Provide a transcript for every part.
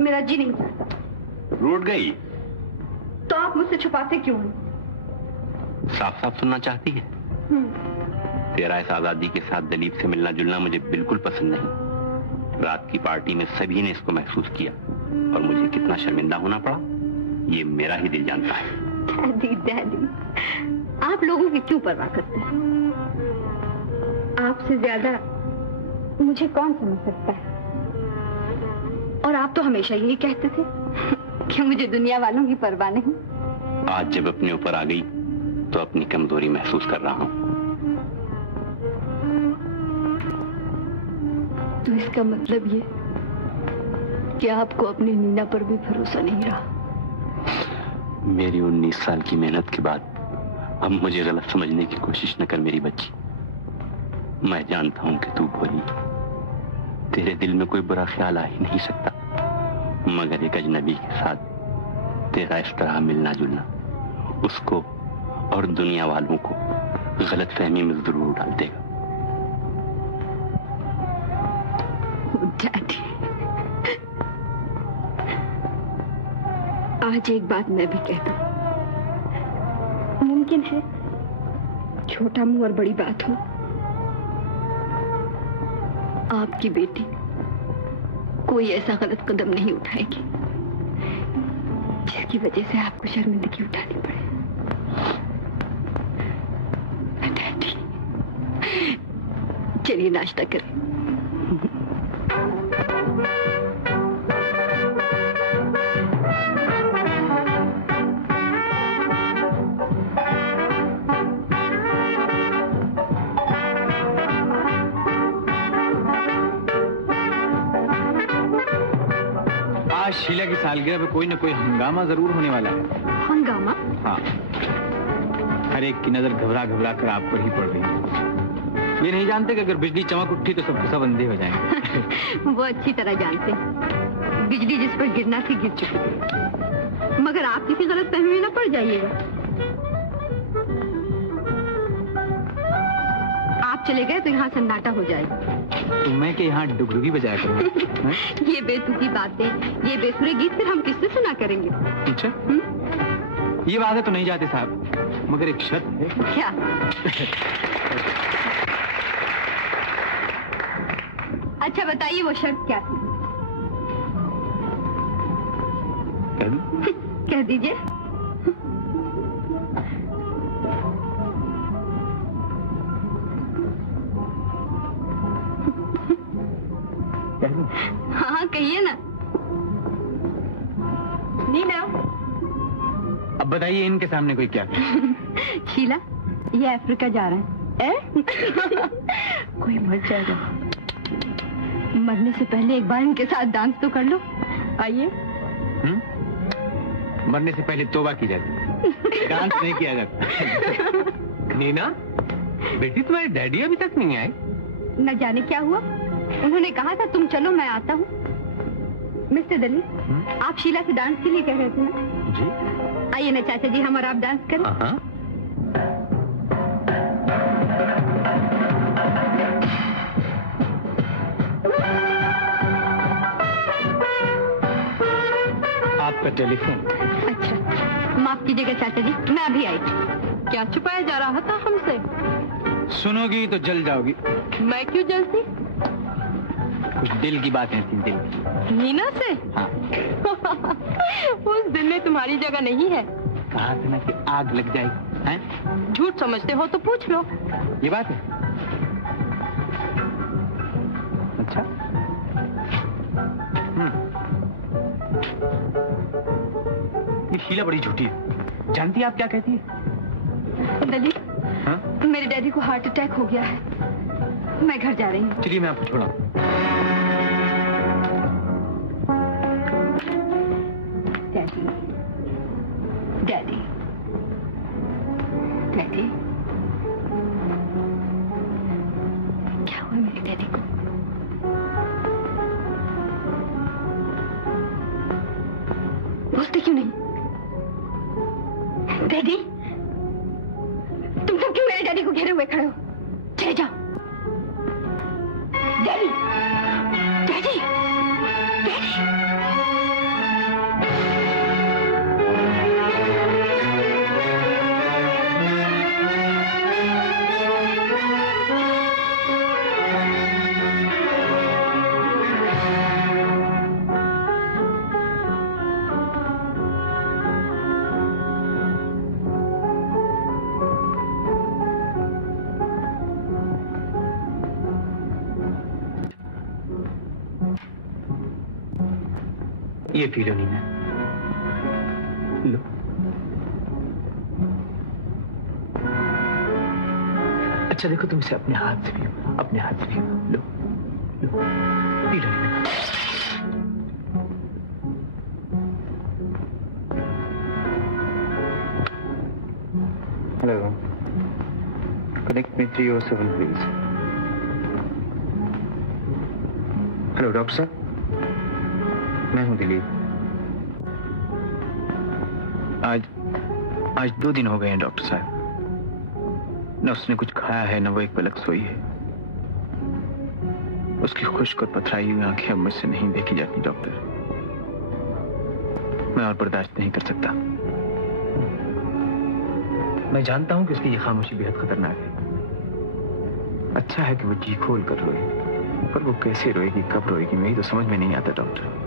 मेरा जी नहीं चाहता। रूठ गई तो आप मुझसे छुपाते क्यों हैं? साफ साफ सुनना चाहती है? तेरा इस आजादी के साथ दलीप से मिलना जुलना मुझे बिल्कुल पसंद नहीं। रात की पार्टी में सभी ने इसको महसूस किया और मुझे कितना शर्मिंदा होना पड़ा ये मेरा ही दिल जानता है। डैडी डैडी, आप लोगों की क्यों परवाह करते हैं? आपसे ज्यादा मुझे कौन समझ सकता है? और आप तो हमेशा यही कहते थे कि मुझे दुनिया वालों की परवाह नहीं। आज जब अपने ऊपर आ गई तो अपनी कमजोरी महसूस कर रहा हूँ। तो इसका मतलब ये कि आपको अपनी नीना पर भी भरोसा नहीं रहा। मेरी 19 साल की मेहनत के बाद अब मुझे गलत समझने की कोशिश न कर मेरी बच्ची। मैं जानता हूं कि तू भोली, तेरे दिल में कोई बुरा ख्याल आ ही नहीं सकता, मगर एक अजनबी के साथ तेरा इस तरह मिलना जुलना उसको और दुनिया वालों को गलतफहमी में जरूर डाल देगा। डैडी, आज एक बात मैं भी कह दूं। मुमकिन है छोटा मुंह और बड़ी बात हो। आपकी बेटी कोई ऐसा गलत कदम नहीं उठाएगी जिसकी वजह से आपको शर्मिंदगी उठानी पड़े। डैडी, चलिए नाश्ता करें। शीला की सालगिरह पे कोई ना कोई हंगामा जरूर होने वाला है। हंगामा? हाँ, हर एक की नजर घबरा घबरा कर आप पर ही पड़ रही है। ये नहीं जानते कि अगर बिजली चमक उठी तो सब अंधे हो जाएंगे। वो अच्छी तरह जानते हैं। बिजली जिस पर गिरना थी गिर चुकी थी। मगर आप किसी गलत फहमी में न पड़ जाइएगा। आप चले गए तो यहाँ सन्नाटा हो जाएगा। तो मैं के यहाँ डुगडुगी बजाया करूँ? ये बेतुकी बातें, ये बेसुरे गीत फिर हम किससे सुना करेंगे? अच्छा, ये बातें तो नहीं जाते साहब, मगर एक शर्त है। क्या? अच्छा बताइए वो शर्त क्या थी? कह दीजिए। हाँ कहिए ना। नीना, अब बताइए इनके सामने कोई क्या? शीला, ये अफ्रीका जा रहे हैं। कोई मर जाएगा। मरने से पहले एक बार इनके साथ डांस तो कर लो। आइए। मरने से पहले तौबा की जाती, डांस नहीं किया जाता। नीना, बेटी तुम्हारे डैडी अभी तक नहीं आए? न जाने क्या हुआ। उन्होंने कहा था तुम चलो मैं आता हूँ। मिस्टर दलीप, आप शीला से डांस के लिए कह रहे थे ना? जी। आइए ना चाचा जी, हम और आप डांस करें। आपका टेलीफोन। अच्छा, माफ कीजिएगा चाचा जी, मैं अभी आई। क्या छुपाया जा रहा था हमसे? सुनोगी तो जल जाओगी। मैं क्यों जलती? कुछ दिल की बातें थी, दिल की। नीना से? हाँ। उस दिल में तुम्हारी जगह नहीं है। कहा था ना कि आग लग जाएगी, हैं? झूठ समझते हो तो पूछ लो। ये बात है। अच्छा। ये शीला बड़ी झूठी है। जानती है आप क्या कहती है? दलीप, हाँ? मेरे डैडी को हार्ट अटैक हो गया है। मैं घर जा रही हूँ। चलिए मैं आपको छोड़ा। डैडी, डैडी, डैडी, क्या हुआ मेरे डैडी को? बोलते क्यों नहीं? डैडी, तुम सब क्यों मेरे डैडी को घेरे हुए खड़े हो? चले जाओ। Daddy, daddy, daddy. ये पी लो नीना, लो। अच्छा देखो, तुम इसे अपने हाथ से पियो, अपने हाथ से पियो, लो लो, पी लो Nina. Hello, connect me 307 please. Hello doctor साहब, मैं हूँ दिलीप। आज 2 दिन हो गए हैं डॉक्टर साहब, न उसने कुछ खाया है, न वो एक पलक सोई है। उसकी खुश्क और पथराई हुई आंखें अब मुझसे नहीं देखी जाती डॉक्टर। मैं और बर्दाश्त नहीं कर सकता। मैं जानता हूं कि उसकी ये खामोशी बेहद खतरनाक है। अच्छा है कि वो जी खोल कर रोए, पर वो कैसे रोएगी, कब रोएगी, मेरी तो समझ में नहीं आता डॉक्टर।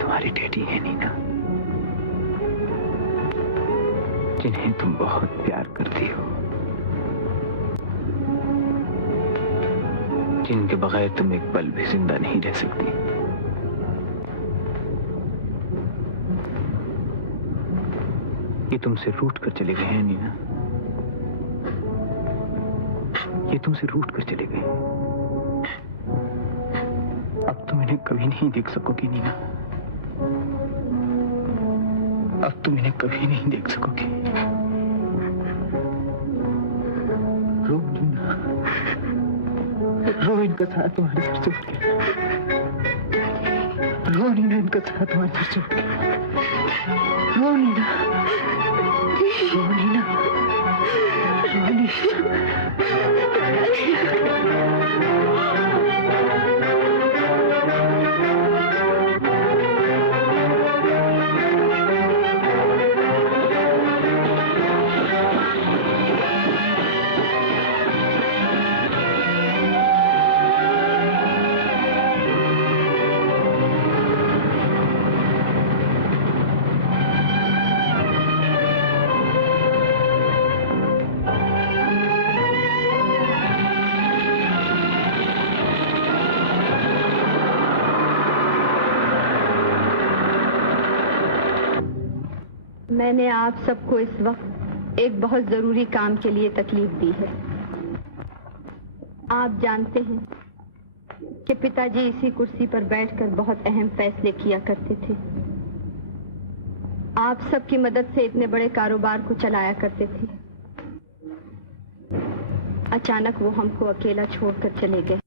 तुम्हारी डैडी है नीना, जिन्हें तुम बहुत प्यार करती हो, जिनके बगैर तुम एक पल भी जिंदा नहीं रह सकती। ये तुमसे रूठ कर चले गए हैं नीना, ये तुमसे रूठ कर चले गए। अब तुम इन्हें कभी नहीं देख सकोगी नीना, अब तुम इन्हें कभी नहीं देख सकोगी। रो नीना, रो, इनका साथ तुम्हारे सर से उठ गया। रो नीना, इनका साथ तुम्हारे सर से उठ गया। रो नीना, रो नीना, रो नीना। मैंने आप सबको इस वक्त एक बहुत जरूरी काम के लिए तकलीफ दी है। आप जानते हैं कि पिताजी इसी कुर्सी पर बैठकर बहुत अहम फैसले किया करते थे। आप सबकी मदद से इतने बड़े कारोबार को चलाया करते थे। अचानक वो हमको अकेला छोड़कर चले गए।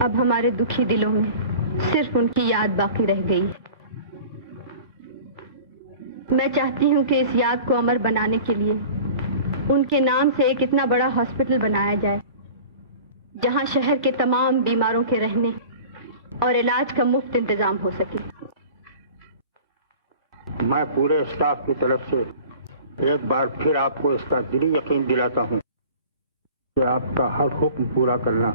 अब हमारे दुखी दिलों में सिर्फ उनकी याद बाकी रह गई है। मैं चाहती हूं कि इस याद को अमर बनाने के लिए उनके नाम से एक इतना बड़ा हॉस्पिटल बनाया जाए, जहां शहर के तमाम बीमारों के रहने और इलाज का मुफ्त इंतजाम हो सके। मैं पूरे स्टाफ की तरफ से एक बार फिर आपको इसका दिली यकीन दिलाता हूं कि आपका हर हुक्म पूरा करना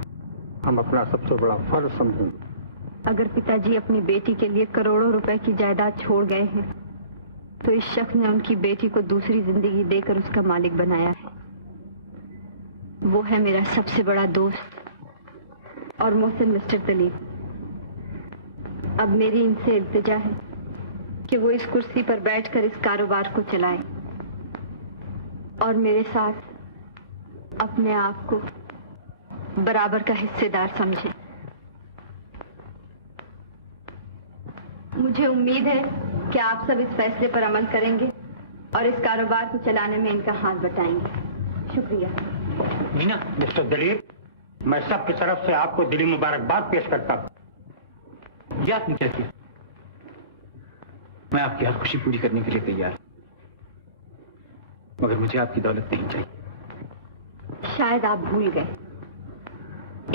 हम अपना सबसे बड़ा फर्ज समझेंगे। अगर पिताजी अपनी बेटी के लिए करोड़ों रुपए की जायदाद छोड़ गए हैं, तो इस शख्स ने उनकी बेटी को दूसरी जिंदगी देकर उसका मालिक बनाया है। वो है मेरा सबसे बड़ा दोस्त और मोहसिन मिस्टर दिलीप। अब मेरी इनसे इल्तिजा है कि वो इस कुर्सी पर बैठकर इस कारोबार को चलाएं और मेरे साथ अपने आप को बराबर का हिस्सेदार समझें। मुझे उम्मीद है कि आप सब इस फैसले पर अमल करेंगे और इस कारोबार को चलाने में इनका हाथ बटाएंगे। शुक्रिया। मीना, मिस्टर दिलीप, मैं सबकी तरफ से आपको दिली मुबारकबाद पेश करता हूँ। ये आपने क्या किया? मैं आपकी हर खुशी पूरी करने के लिए तैयार, मगर मुझे आपकी दौलत नहीं चाहिए। शायद आप भूल गए।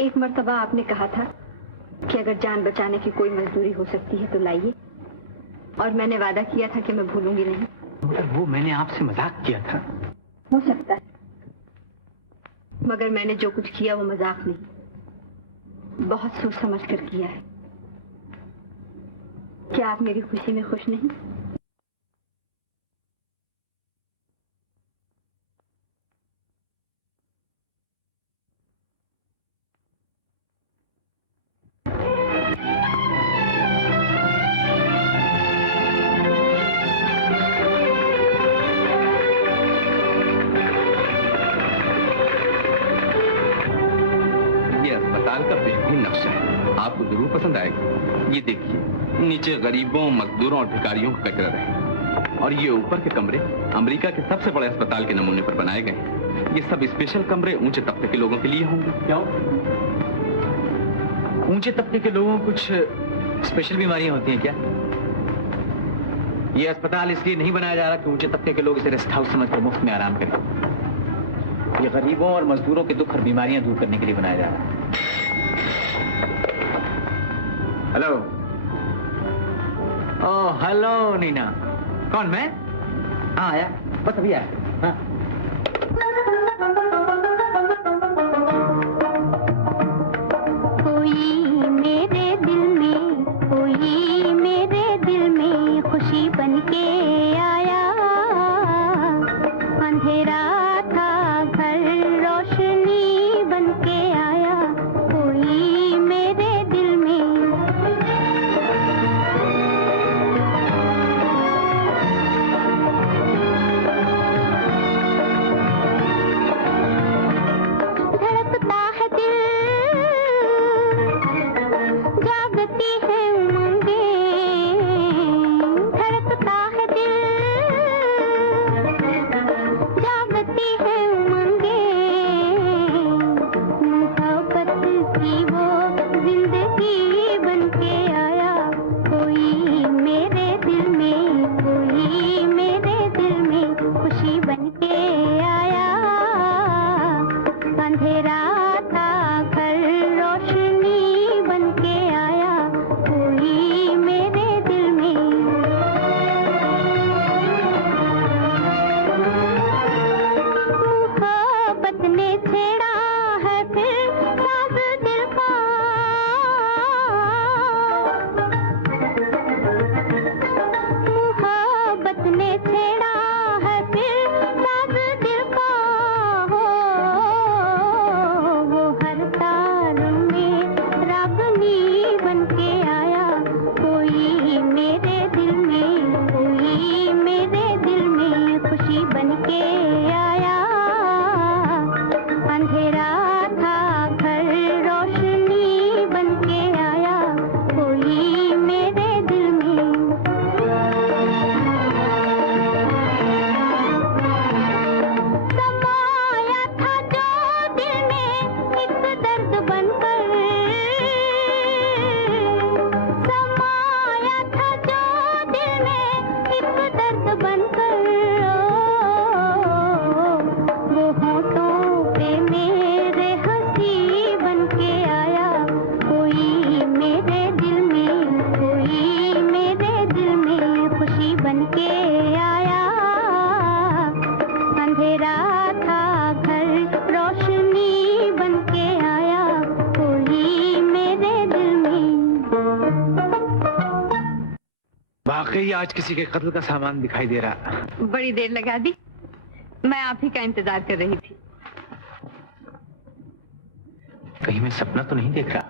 एक मर्तबा आपने कहा था कि अगर जान बचाने की कोई मजदूरी हो सकती है तो लाइए, और मैंने वादा किया था कि मैं भूलूंगी नहीं। मगर वो मैंने आपसे मजाक किया था। हो सकता है, मगर मैंने जो कुछ किया वो मजाक नहीं, बहुत सोच समझ कर किया है। क्या आप मेरी खुशी में खुश नहीं? अस्पताल का बेहतरीन नक्शा है, आपको जरूर पसंद आएगा। ये देखिए, नीचे गरीबों, मजदूरों और भिखारियों का कचरा रहे, और ये ऊपर के कमरे अमेरिका के सबसे बड़े अस्पताल के नमूने पर बनाए गए हैं। ये सब स्पेशल कमरे ऊंचे तबके के लोगों के लिए होंगे। क्या? ऊंचे तबके के लोगों को कुछ स्पेशल बीमारियां होती हैं क्या? ये अस्पताल इसलिए नहीं बनाया जा रहा कि ऊंचे तबके के लोग इसे रेस्ट हाउस समझकर मुफ्त में आराम करें। ये गरीबों और मजदूरों के दुख और बीमारियां दूर करने के लिए बनाया जा रहा है। हेलो। Oh hello Neena. कौन? मैं? हाँ आया, बस अभी आया। हाँ। कोई मेरे दिल में खुशी बनके आया, अंधेरा था घर रोशनी बनके आया। कोई मेरे दिल में धड़कता है दिल, जागती है उमंगे, धड़कता है दिल, जागती है उमंगे। मोहब्बत की वो जिंदगी बनके आया। कोई मेरे दिल में, कोई मेरे दिल में खुशी बनके आया। अंधेरा था घर रोशनी बनके आया। कोई मेरे दिल में मोहब्बत ने छेड़ा है फिर साज दिल का। मोहब्बत ने छेड़ा है फिर साज दिल का। हो वो हर तार में रागनी बनके आया। कोई मेरे दिल में, कोई मेरे दिल में खुशी बनके आया। अंधेरा था घर रोशनी बनके आया। कोई मेरे दिल में समाया था जो दिल में एक दर्द बनकर। समाया था जो दिल में एक दर्द बनकर। वो होठों पे मेरे हंसी बनके आया। कोई मेरे दिल में, कोई मेरे दिल में खुशी बनके आया। अंधेरा था घर रोशनी बनके आया। कोई मेरे दिल में वाकई आज किसी के कत्ल का सामान दिखाई दे रहा। बड़ी देर लगा दी, मैं आप ही का इंतजार कर रही थी। कहीं मैं सपना तो नहीं देख रहा?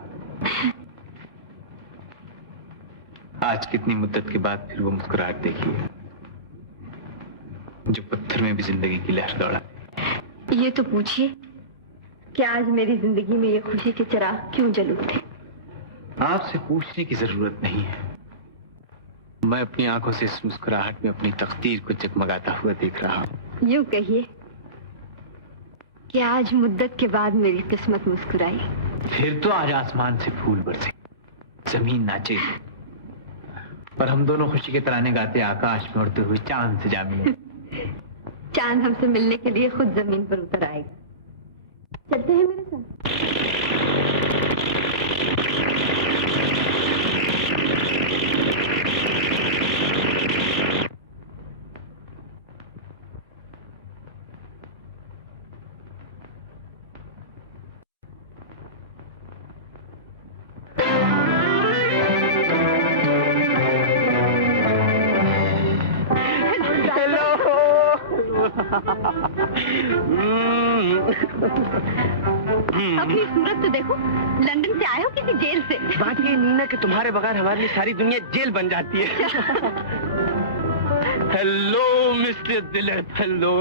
आज कितनी मुद्दत के बाद फिर वो मुस्कुराहट देखी है जो पत्थर में भी जिंदगी की लहर दौड़ा। ये तो पूछिए कि आज मेरी जिंदगी में ये खुशी के चिराग क्यों जल उठे? आपसे पूछने की जरूरत नहीं है। मैं अपनी आंखों से इस मुस्कुराहट में अपनी तकदीर को जगमगाता हुआ देख रहा हूँ। यूं कहिए कि आज मुद्दत के बाद मेरी किस्मत मुस्कुराई। फिर तो आज आसमान से फूल बरसे, जमीन नाचे और हम दोनों खुशी के तराने गाते आकाश में उड़ते हुए चांद से जा मिले। चांद हमसे मिलने के लिए खुद जमीन पर उतर आएगा। चलते हैं मेरे साथ। अपनी सूरत तो देखो, लंदन से आए हो किसी जेल से। बात ये नीना कि तुम्हारे बगैर हमारे लिए सारी दुनिया जेल बन जाती है। Hello mister Dilip, hello.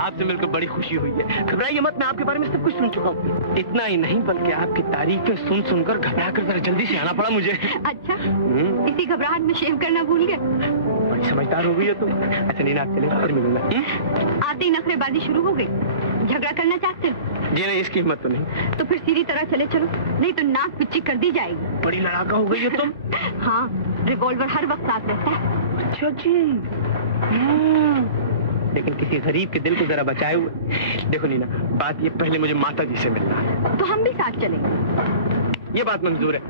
आपसे मिलकर बड़ी खुशी हुई है। घबराइए मत, मैं आपके बारे में सब कुछ सुन चुका हूँ। इतना ही नहीं बल्कि आपकी तारीफें सुन सुनकर घबरा कर जरा जल्दी से आना पड़ा मुझे। अच्छा, इसी घबराहट में शेव करना भूल गए। बड़ी समझदार हो गई हो तुम। अच्छा नीना, आप चले, फिर मिलूंगा। आते ही नखरेबाजी शुरू हो गई। झगड़ा करना चाहते हो? जी नहीं, इसकी हिम्मत तो नहीं। तो फिर सीधी तरह चले चलो, नहीं तो नाक पिच्ची कर दी जाएगी। बड़ी लड़ाका हो गई हो तुम। हाँ, रिवॉल्वर हर वक्त साथ रहता है। अच्छा जी। लेकिन किसी गरीब के दिल को जरा बचाए हुए। देखो नीना, बात ये पहले मुझे माता जी से मिलना है। तो हम भी साथ चलेंगे। ये बात मंजूर है।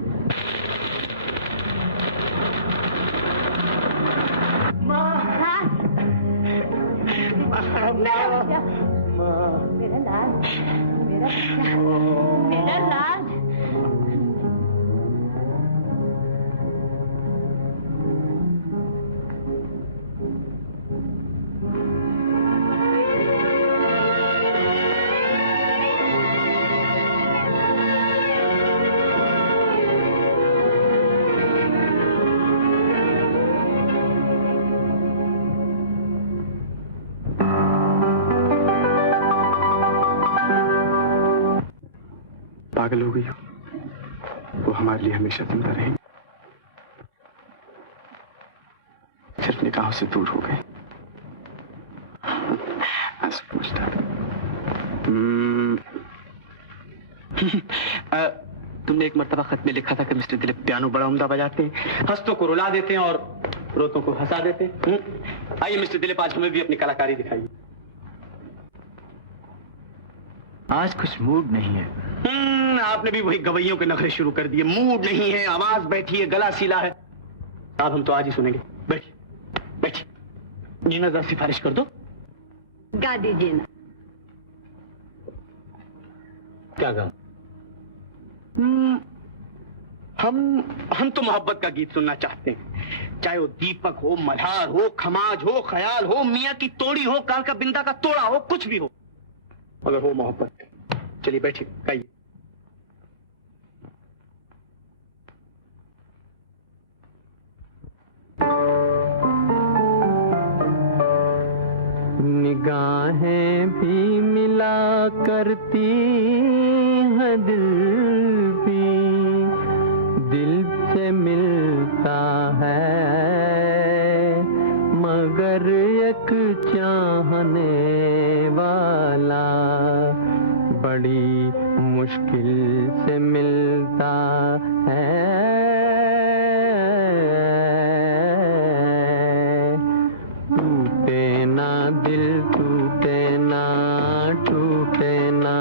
मेरा लाल, मेरा बच्चा, मेरा लाल। पागल हो गई हो, वो हमारे लिए हमेशा जिंदा रहेंगे। सिर्फ निगाहों से दूर हो गए। ऐसा पूछता तुमने एक मर्तबा खत में लिखा था कि मिस्टर दिलीप पियानो बड़ा उम्दा बजाते हैं, हंसतों को रुला देते हैं और रोतों को हंसा देते हैं। आइए मिस्टर दिलीप, आज हमें भी अपनी कलाकारी दिखाइए। आज कुछ मूड नहीं है। आपने भी वही गवैयों के नखरे शुरू कर दिए। मूड नहीं है, आवाज बैठी है, गला सीला है। अब हम तो आज ही सुनेंगे। बैठिए बैठिए। नीना जरा सिफारिश कर दो। गा दीजिए ना। क्या गा? हम तो मोहब्बत का गीत सुनना चाहते हैं। चाहे वो दीपक हो, मल्हार हो, खमाज हो, ख्याल हो, मियाँ की तोड़ी हो, कालका बिंदा का तोड़ा हो, कुछ भी हो, अगर हो मोहब्बत। चलिए बैठिए, गाइए। निगाहें भी मिला करती हैं, दिल भी दिल से मिलता है, मगर एक चाहने वाला बड़ी मुश्किल से मिलता है। टूटे ना दिल, टूटे ना, टूटे ना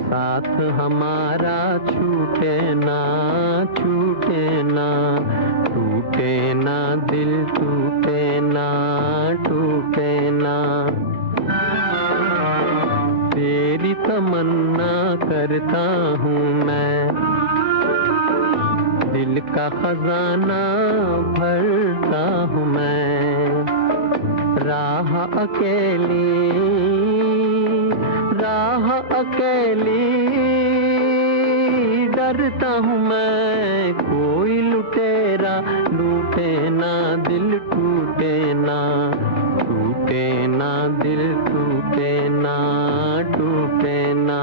साथ हमारा, छूटे ना, छूटे ना, टूटे ना दिल, टूटे ना, टूटे ना। तेरी तमन्ना करता हूँ मैं, दिल का खजाना भरता हूँ मैं। राह अकेली, राह अकेली डरता हूँ मैं, कोई लुटेरा लूटे ना दिल, टूटे ना, टूटे ना दिल, टूटे ना, टूटे ना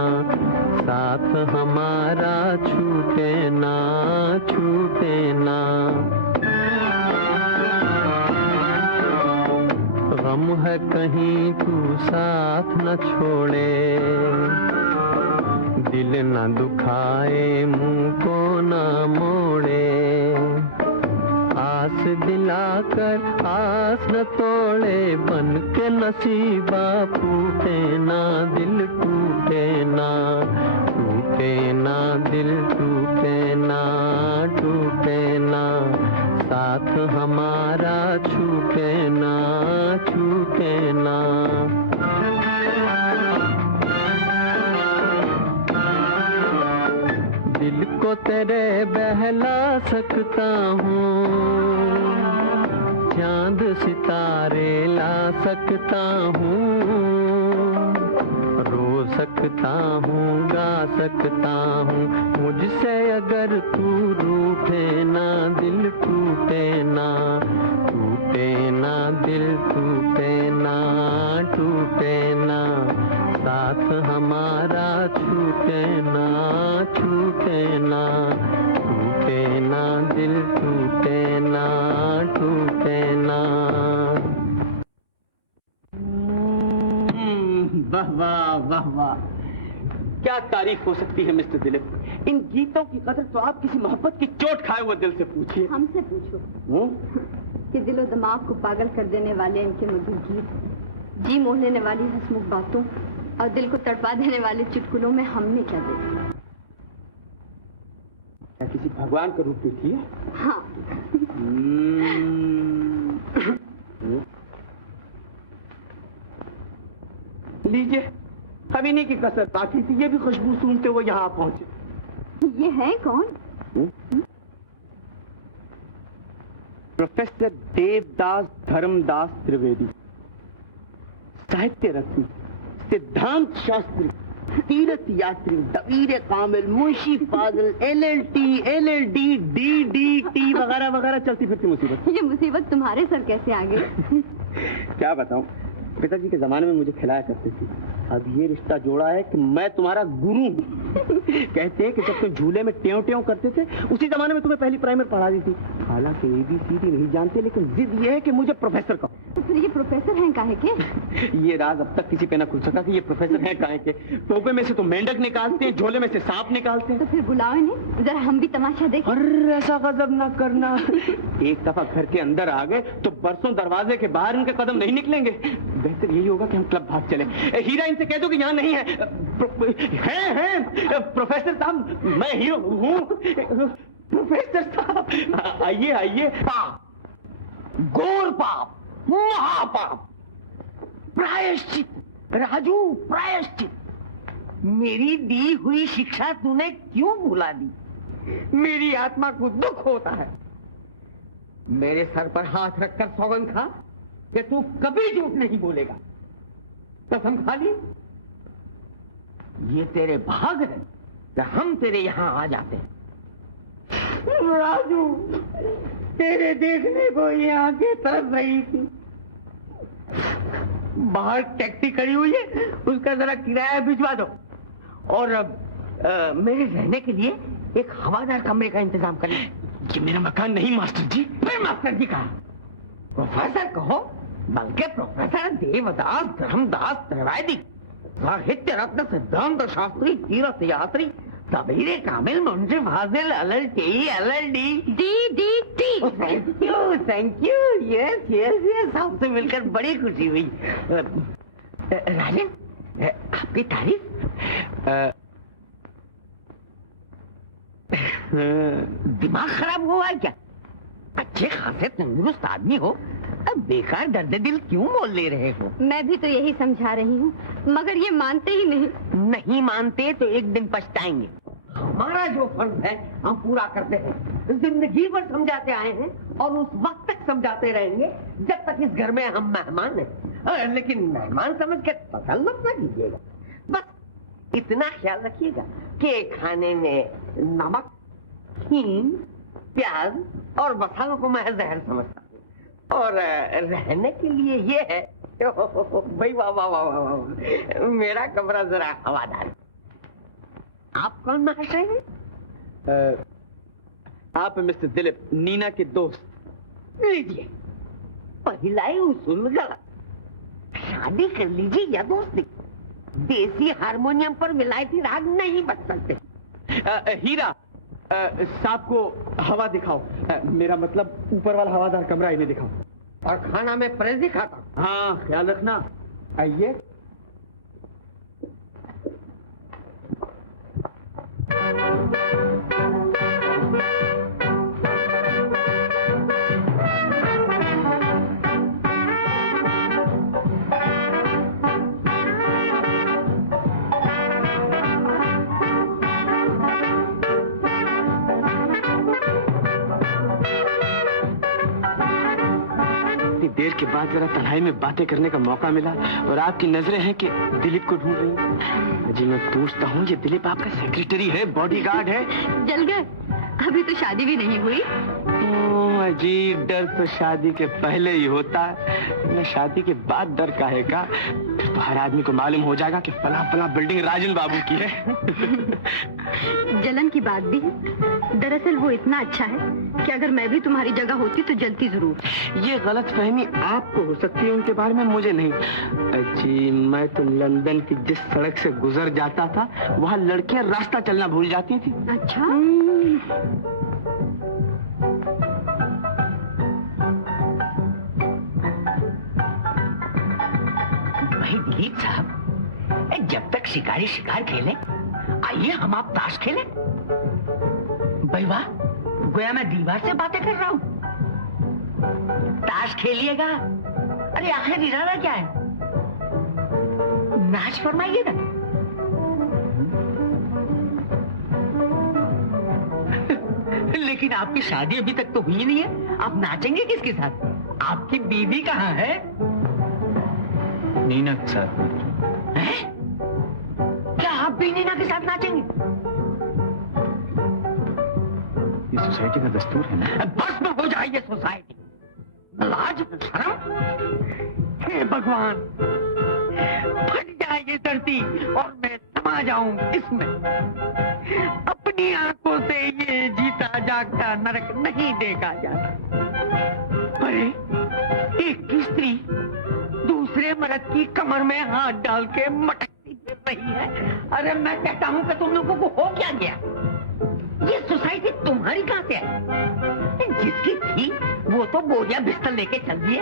साथ हमारा, छूटे ना, छूटे ना। गम है कहीं तू साथ न छोड़े, दिल न दुखाए, मुंह को न मोड़े, आस दिलाकर आस न तोड़े, बन के नसीबा फूटे ना, दिल टूटे ना, टूटे ना दिल, टूटे ना, टूटे ना, साथ हमारा छूटे ना, छूटे ना। दिल को तेरे बहला सकता हूँ, चांद सितारे ला सकता हूँ, रो सकता हूँ, गा सकता हूँ, मुझसे अगर तू रूठे ना, दिल टूटे ना, टूटे ना दिल, टूटे ना, टूटे ना, साथ हमारा छूटे ना, छूटे ना, टूटे ना दिल, टूटे ना, टूटे ना। वाह वाह वाह वाह, क्या तारीफ हो सकती है मिस्टर दिलीप। इन गीतों की कदर तो आप किसी मोहब्बत की चोट खाए हुए दिल से पूछिए। हमसे पूछो कि दिलो दिमाग को पागल कर देने वाले इनके मधुर गीत, जी मोह लेने वाली हंसमुख बातों और दिल को तड़पा देने वाले चुटकुलों में हमने क्या देखा। क्या किसी भगवान का रूप देखी है? हाँ। लीजिए, अभी नहीं की कसर बाकी थी, ये भी खुशबू सूंघते हुए यहाँ पहुंचे। ये है कौन? प्रोफेसर देवदास धर्मदास त्रिवेदी, साहित्य रत्न, सिद्धांत शास्त्री, तीर्थ यात्री, दबीर कामिल, मुंशी फाजिल, LLT, DDT वगैरह वगैरह चलती फिरती मुसीबत। ये मुसीबत तुम्हारे सर कैसे आ गई? क्या बताऊं, पिताजी के जमाने में मुझे खिलाया करते थे। अब ये रिश्ता जोड़ा है कि मैं तुम्हारा गुरु हूं। कहते हैं कि जब तुम झूले में ट्यों ट्यों करते थे, उसी जमाने में तुम्हें पहली प्राइमर पढ़ा दी थी। हालांकि ABCD नहीं जानते, लेकिन जिद ये है कि मुझे प्रोफेसर कहो। तो फिर ये प्रोफेसर हैं काहे के? ये राज अब तक किसी पे ना खुल सका कि ये प्रोफेसर हैं काहे के। टोपे में से तो मेंढक निकालते हैं, झोले में से सांप निकालते हैं। तो फिर बुलाओ इन्हें, जरा हम भी तमाशा देखें। अरे ऐसा गजब ना करना। एक दफा घर के अंदर आ गए तो बरसों दरवाजे के बाहर इनके कदम नहीं निकलेंगे। बेहतर यही होगा कि हम क्लब भाग चले। हीरा इनसे कह दो कि यहाँ नहीं है। हैं प्रोफेसर साहब, मैं हीरो हूँ। प्रोफेसर साहब आइए आइए। पाप, घोर पाप, महापाप, प्रायश्चित, राजू प्रायश्चित। मेरी दी हुई शिक्षा तूने क्यों भुला दी? मेरी आत्मा को दुख होता है। मेरे सर पर हाथ रखकर सौगंध खा कि तू कभी झूठ नहीं बोलेगा। कसम खा ली। ये तेरे भाग है कि हम तेरे यहां आ जाते हैं। राजू, तेरे देखने को ये आंखें तरस रही थी। बाहर टैक्सी खड़ी हुई है, उसका जरा किराया भिजवा दो। और मेरे रहने के लिए एक हवादार कमरे का इंतजाम करना। ये मेरा मकान नहीं मास्टर जी। फिर मास्टर जी कहा? प्रोफेसर कहो, बल्कि प्रोफेसर देवदास धर्मदास त्रिवेदी, साहित्य रत्न, सिद्धांत शास्त्री, तीर्थ यात्री, दबीर कामिल, मुंशी फाजिल, LLD, DDT। Thank you. Yes, आपसे मिलकर बड़ी खुशी हुई। राजन, आपकी तारीफ। दिमाग खराब हुआ है क्या? अच्छे खासे तंदुरुस्त आदमी हो, अब बेकार दर्द दिल क्यों बोल ले रहे हो? मैं भी तो यही समझा रही हूँ, मगर ये मानते ही नहीं। नहीं मानते तो एक दिन पछताएंगे। हमारा जो फर्ज है हम पूरा करते हैं। जिंदगी भर समझाते आए हैं और उस वक्त तक समझाते रहेंगे जब तक इस घर में हम मेहमान हैं। लेकिन मेहमान समझ के तसल्लुत न कीजिएगा। बस इतना ख्याल रखिएगा कि खाने में नमक, हींग, प्याज और मसालों को मैं जहर समझता हूँ। और रहने के लिए ये है, भाई वाह वाह वाह वाह, मेरा कमरा जरा हवादार। आप कौन महाशय हैं? आप मिस्टर दिलीप, नीना के दोस्त। लीजिए, पहला ही उसूल गलत। शादी कर लीजिए या दोस्ती। देसी हारमोनियम पर विलायती राग नहीं बज सकते। हीरा, साहब को हवा दिखाओ। मेरा मतलब ऊपर वाला हवादार कमरा इन्हें दिखाओ। और खाना में प्रेजी खाता। हाँ, ख्याल रखना। आइए। देर के बाद जरा तन्हाई में बातें करने का मौका मिला और आपकी नजरें हैं कि दिलीप को ढूंढ रही। जी मैं पूछता हूँ, ये दिलीप आपका सेक्रेटरी है, बॉडीगार्ड है? जल गए, अभी तो शादी भी नहीं हुई। अजीब, डर तो शादी के पहले ही होता है, शादी के बाद डर काहे का? फिर तो हर आदमी को मालूम हो जाएगा कि फला फला बिल्डिंग राजन बाबू की है। जलन की बात भी है। दरअसल वो इतना अच्छा है कि अगर मैं भी तुम्हारी जगह होती तो जलती जरूर। ये गलतफहमी आपको हो सकती है, उनके बारे में मुझे नहीं। जी मैं तो लंदन की जिस सड़क से गुजर जाता था वहाँ लड़कियां रास्ता चलना भूल जाती थी। अच्छा। भाई दिलीप साहब, जब तक शिकारी शिकार खेले, आइए हम आप ताश खेलें। भाई वाह, गोया मैं दीवार से बातें कर रहा हूँ। ताश खेलिएगा। अरे आखिर इरादा क्या है? नाच फरमाइए ना। लेकिन आपकी शादी अभी तक तो हुई नहीं है, आप नाचेंगे किसके साथ? आपकी बीवी कहाँ है? नीना के साथ। हैं? क्या आप भी नीना के साथ नाचेंगे? ये सोसाइटी का दस्तूर है ना। बस में हो जाए ये सोसाइटी। लाज शर्म। हे भगवान, फट जाए ये धरती और मैं समा जाऊं इसमें। अपनी आंखों से ये जीता जागता नरक नहीं देखा जाता। अरे एक की स्त्री दूसरे मर्द की कमर में हाथ डाल के मटकती फिर रही है। अरे मैं कहता हूं कि तुम लोगों को हो क्या गया? ये सोसाइटी तुम्हारी कहां से है? जिसकी थी वो तो बोरिया बिस्तर लेके चल दिए।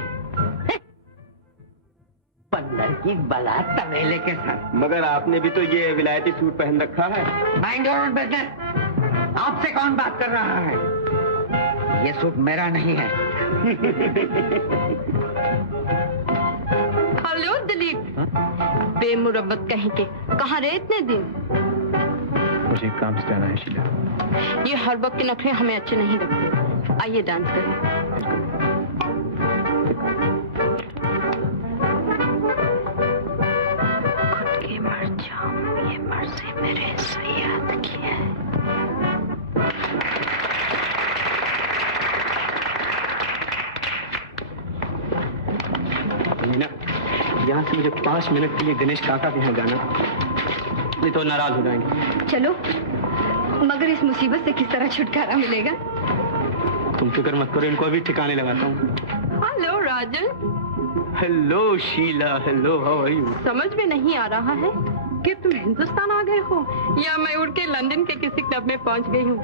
बंदर की बला तवेले के साथ। मगर आपने भी तो ये विलायती सूट पहन रखा है। Mind your own business. आपसे कौन बात कर रहा है? ये सूट मेरा नहीं है। हेलो दिलीप। बेमुरब्बत कहीं के, कहाँ रहे इतने दिन? मुझे काम से जाना है शीला। ये हर वक्त के नखरे हमें अच्छे नहीं लगते। आइए डांस करें। खुद के मर जाऊं, ये मर्जी मेरे सयाद की है। यहाँ से मुझे 5 मिनट के लिए गणेश काका के यहाँ जाना, नहीं तो नाराज हो जाएंगे। चलो, मगर इस मुसीबत से किस तरह छुटकारा मिलेगा? तुम फिक्र मत करो, इनको अभी ठिकाने लगाता हूँ। Hello Rajan. Hello Sheela, hello, how are you? समझ में नहीं आ रहा है कि तुम हिंदुस्तान आ गए हो या मैं उड़ के लंदन के किसी क्लब में पहुंच गई हूँ।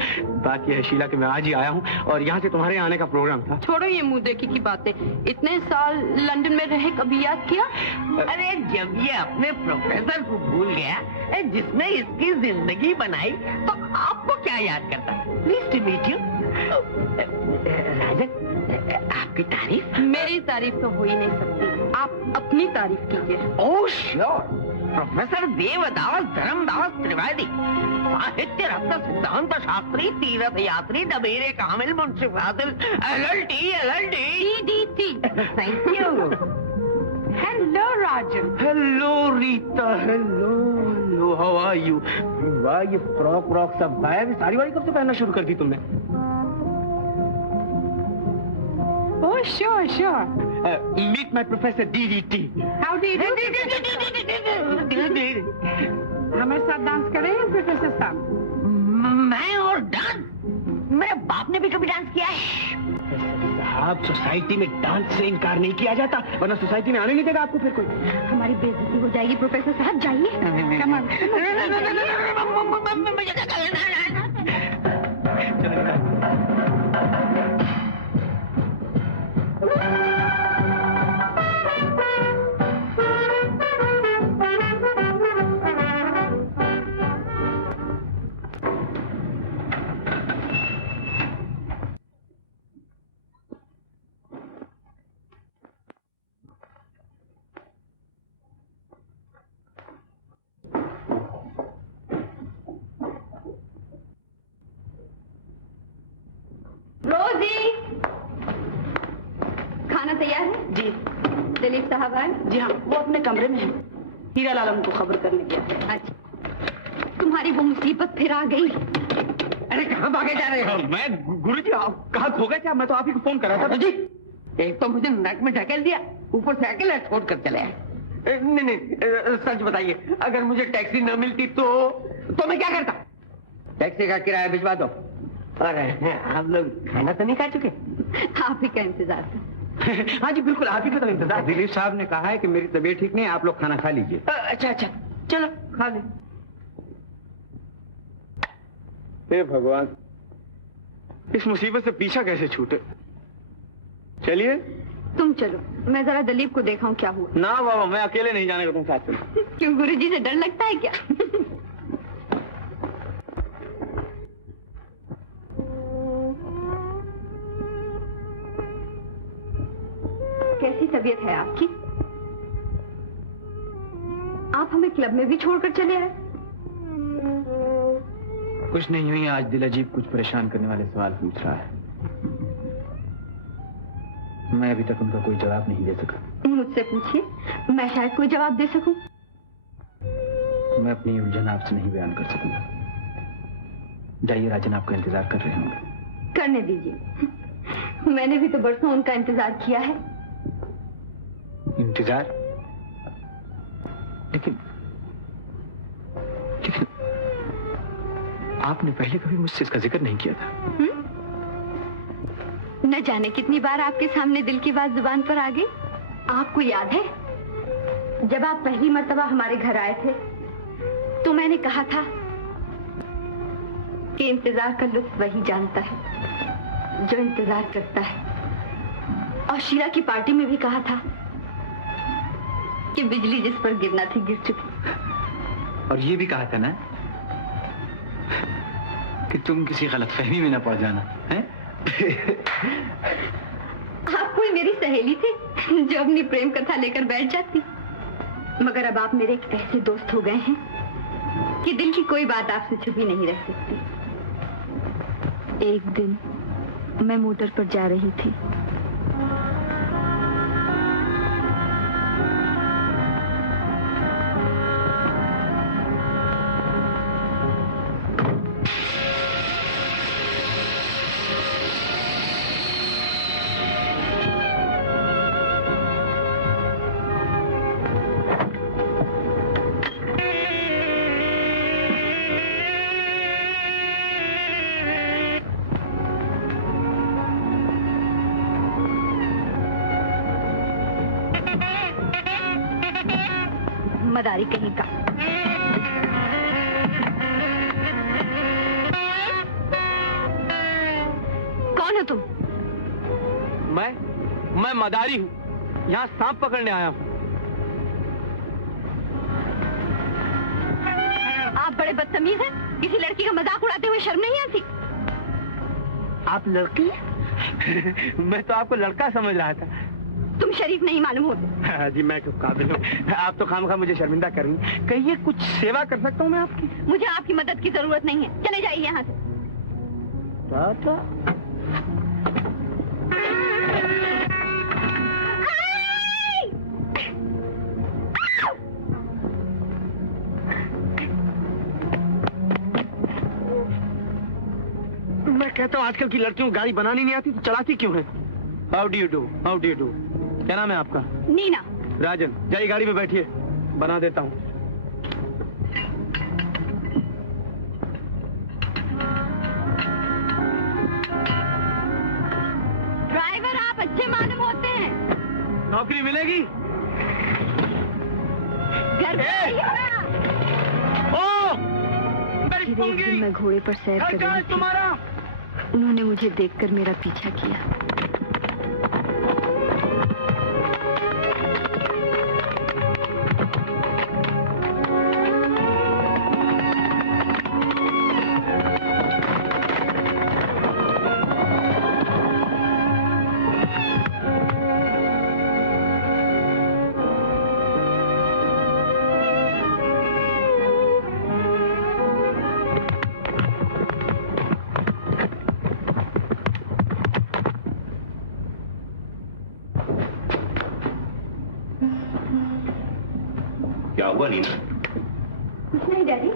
बात यह है शीला कि मैं आज ही आया हूँ और यहाँ से तुम्हारे आने का प्रोग्राम था। छोड़ो ये मुंह देखी की बातें। इतने साल लंदन में रहे कभी याद किया? अरे जब ये अपने प्रोफेसर को भूल गया जिसने इसकी जिंदगी बनाई, तो आपको क्या याद करता? Please to meet you. Rajan, आपकी तारीफ? मेरी तारीफ तो हो ही नहीं सकती, आप अपनी तारीफ कीजिए। Oh sure. Professor Devdas Dharmdas Trivedi, साहित्य रत्न सिद्धांत शास्त्री, तीर्थ यात्री, दबेरे कामिल, मुंशी फाजिल, LLD, DDT। Thank you. Hello Rajan. Hello Rita, hello, how are you? वाह, ये फ्रॉक सब गायब। साड़ी वाड़ी कब से पहनना शुरू कर दी तुमने? Oh sure. Meet my professor DDT. How do you do? हमारे साथ डांस करें प्रोफेसर साहब? मैं और डांस? मेरे बाप ने भी कभी डांस किया है? साहब, सोसाइटी में डांस से इनकार नहीं किया जाता, वरना सोसाइटी में आने नहीं देगा आपको फिर कोई। हमारी बेइज्जती हो जाएगी प्रोफेसर साहब, जाइए। रोजी, खाना तैयार है? जी। दिलीप साहब आए? जी हाँ, वो अपने कमरे में है। हीरा लाल उनको खबर करने गया है। अच्छा, तुम्हारी वो मुसीबत फिर आ गई। अरे कहाँ भागे जा रहे हो? मैं गुरुजी कहाँ खो गए थे? मैं तो आप ही को फोन कर रहा था। जी, एक तो मुझे नाक में ढकेल दिया, ऊपर से अकेला छोड़ कर चले आए। नहीं, सच बताइए, अगर मुझे टैक्सी न मिलती तो मैं क्या करता? टैक्सी का किराया भिजवा दो। अरे आप लोग खाना तो नहीं खा चुके? आप ही का इंतजार था। हाँ जी बिल्कुल, आप ही का तो इंतजार। दिलीप साहब ने कहा है कि मेरी तबीयत ठीक नहीं है, आप लोग खाना खा लीजिए। अच्छा, चलो खा ले। हे भगवान, इस मुसीबत से पीछा कैसे छूटे। चलिए तुम चलो, मैं जरा दिलीप को देखाऊं क्या हुआ। ना बाबा, मैं अकेले नहीं जाने का, तुम साथ चलो। क्यों, गुरुजी से डर लगता है क्या? कैसी तबीयत है आपकी? आप हमें क्लब में भी छोड़कर चले आए। कुछ नहीं हुई, आज दिल अजीब कुछ परेशान करने वाले सवाल पूछ रहा है। मैं अभी तक उनका कोई जवाब नहीं दे सका। मुझसे पूछिए, मैं शायद कोई जवाब दे सकूं। मैं अपनी उलझन आपसे नहीं बयान कर सकूंगा। जाइए, राजन आपका इंतजार कर रहे होंगे। करने दीजिए, मैंने भी तो बरसों उनका इंतजार किया है। इंतजार? लेकिन आपने पहले कभी मुझसे इसका जिक्र नहीं किया था। न जाने कितनी बार आपके सामने दिल की बात जुबान पर आ गई। आपको याद है, जब आप पहली मर्तबा हमारे घर आए थे तो मैंने कहा था कि इंतजार का लुत्फ वही जानता है जो इंतजार करता है। और शीला की पार्टी में भी कहा था कि बिजली जिस पर गिरना थी गिर चुकी। और ये भी कहा था ना कि तुम किसी गलतफहमी में न पड़ जाना है। आप कोई मेरी सहेली थी जो अपनी प्रेम कथा लेकर बैठ जाती, मगर अब आप मेरे एक ऐसे दोस्त हो गए हैं कि दिल की कोई बात आपसे छुपी नहीं रह सकती। एक दिन मैं मोटर पर जा रही थी, मदारी कहीं का। कौन हो तुम? मैं मदारी हूँ, यहाँ सांप पकड़ने आया हूँ। आप बड़े बदतमीज हैं, किसी लड़की का मजाक उड़ाते हुए शर्म नहीं आती? आप लड़की? मैं तो आपको लड़का समझ रहा था। तुम शरीफ नहीं मालूम होते। हाँ जी, मैं काबिल हूँ। आप तो खामखा मुझे शर्मिंदा कर रही हैं। कहिए, कुछ सेवा कर सकता हूँ मैं आपकी? मुझे आपकी मदद की जरूरत नहीं है, चले जाइए यहाँ से। मैं कहता हूँ आजकल की लड़कियों को गाड़ी बनानी नहीं आती तो चलाती क्यों है? How do you do? How do you do? क्या नाम है आपका? नीना। राजन, जाइए गाड़ी में बैठिए, बना देता हूँ। ड्राइवर, आप नौकरी मिलेगी। घर ओ एक दिन मैं घोड़े पर सैर कर रही थी। तुम्हारा उन्होंने मुझे देखकर मेरा पीछा किया। क्या हुआ नीना? कुछ नहीं डैडी,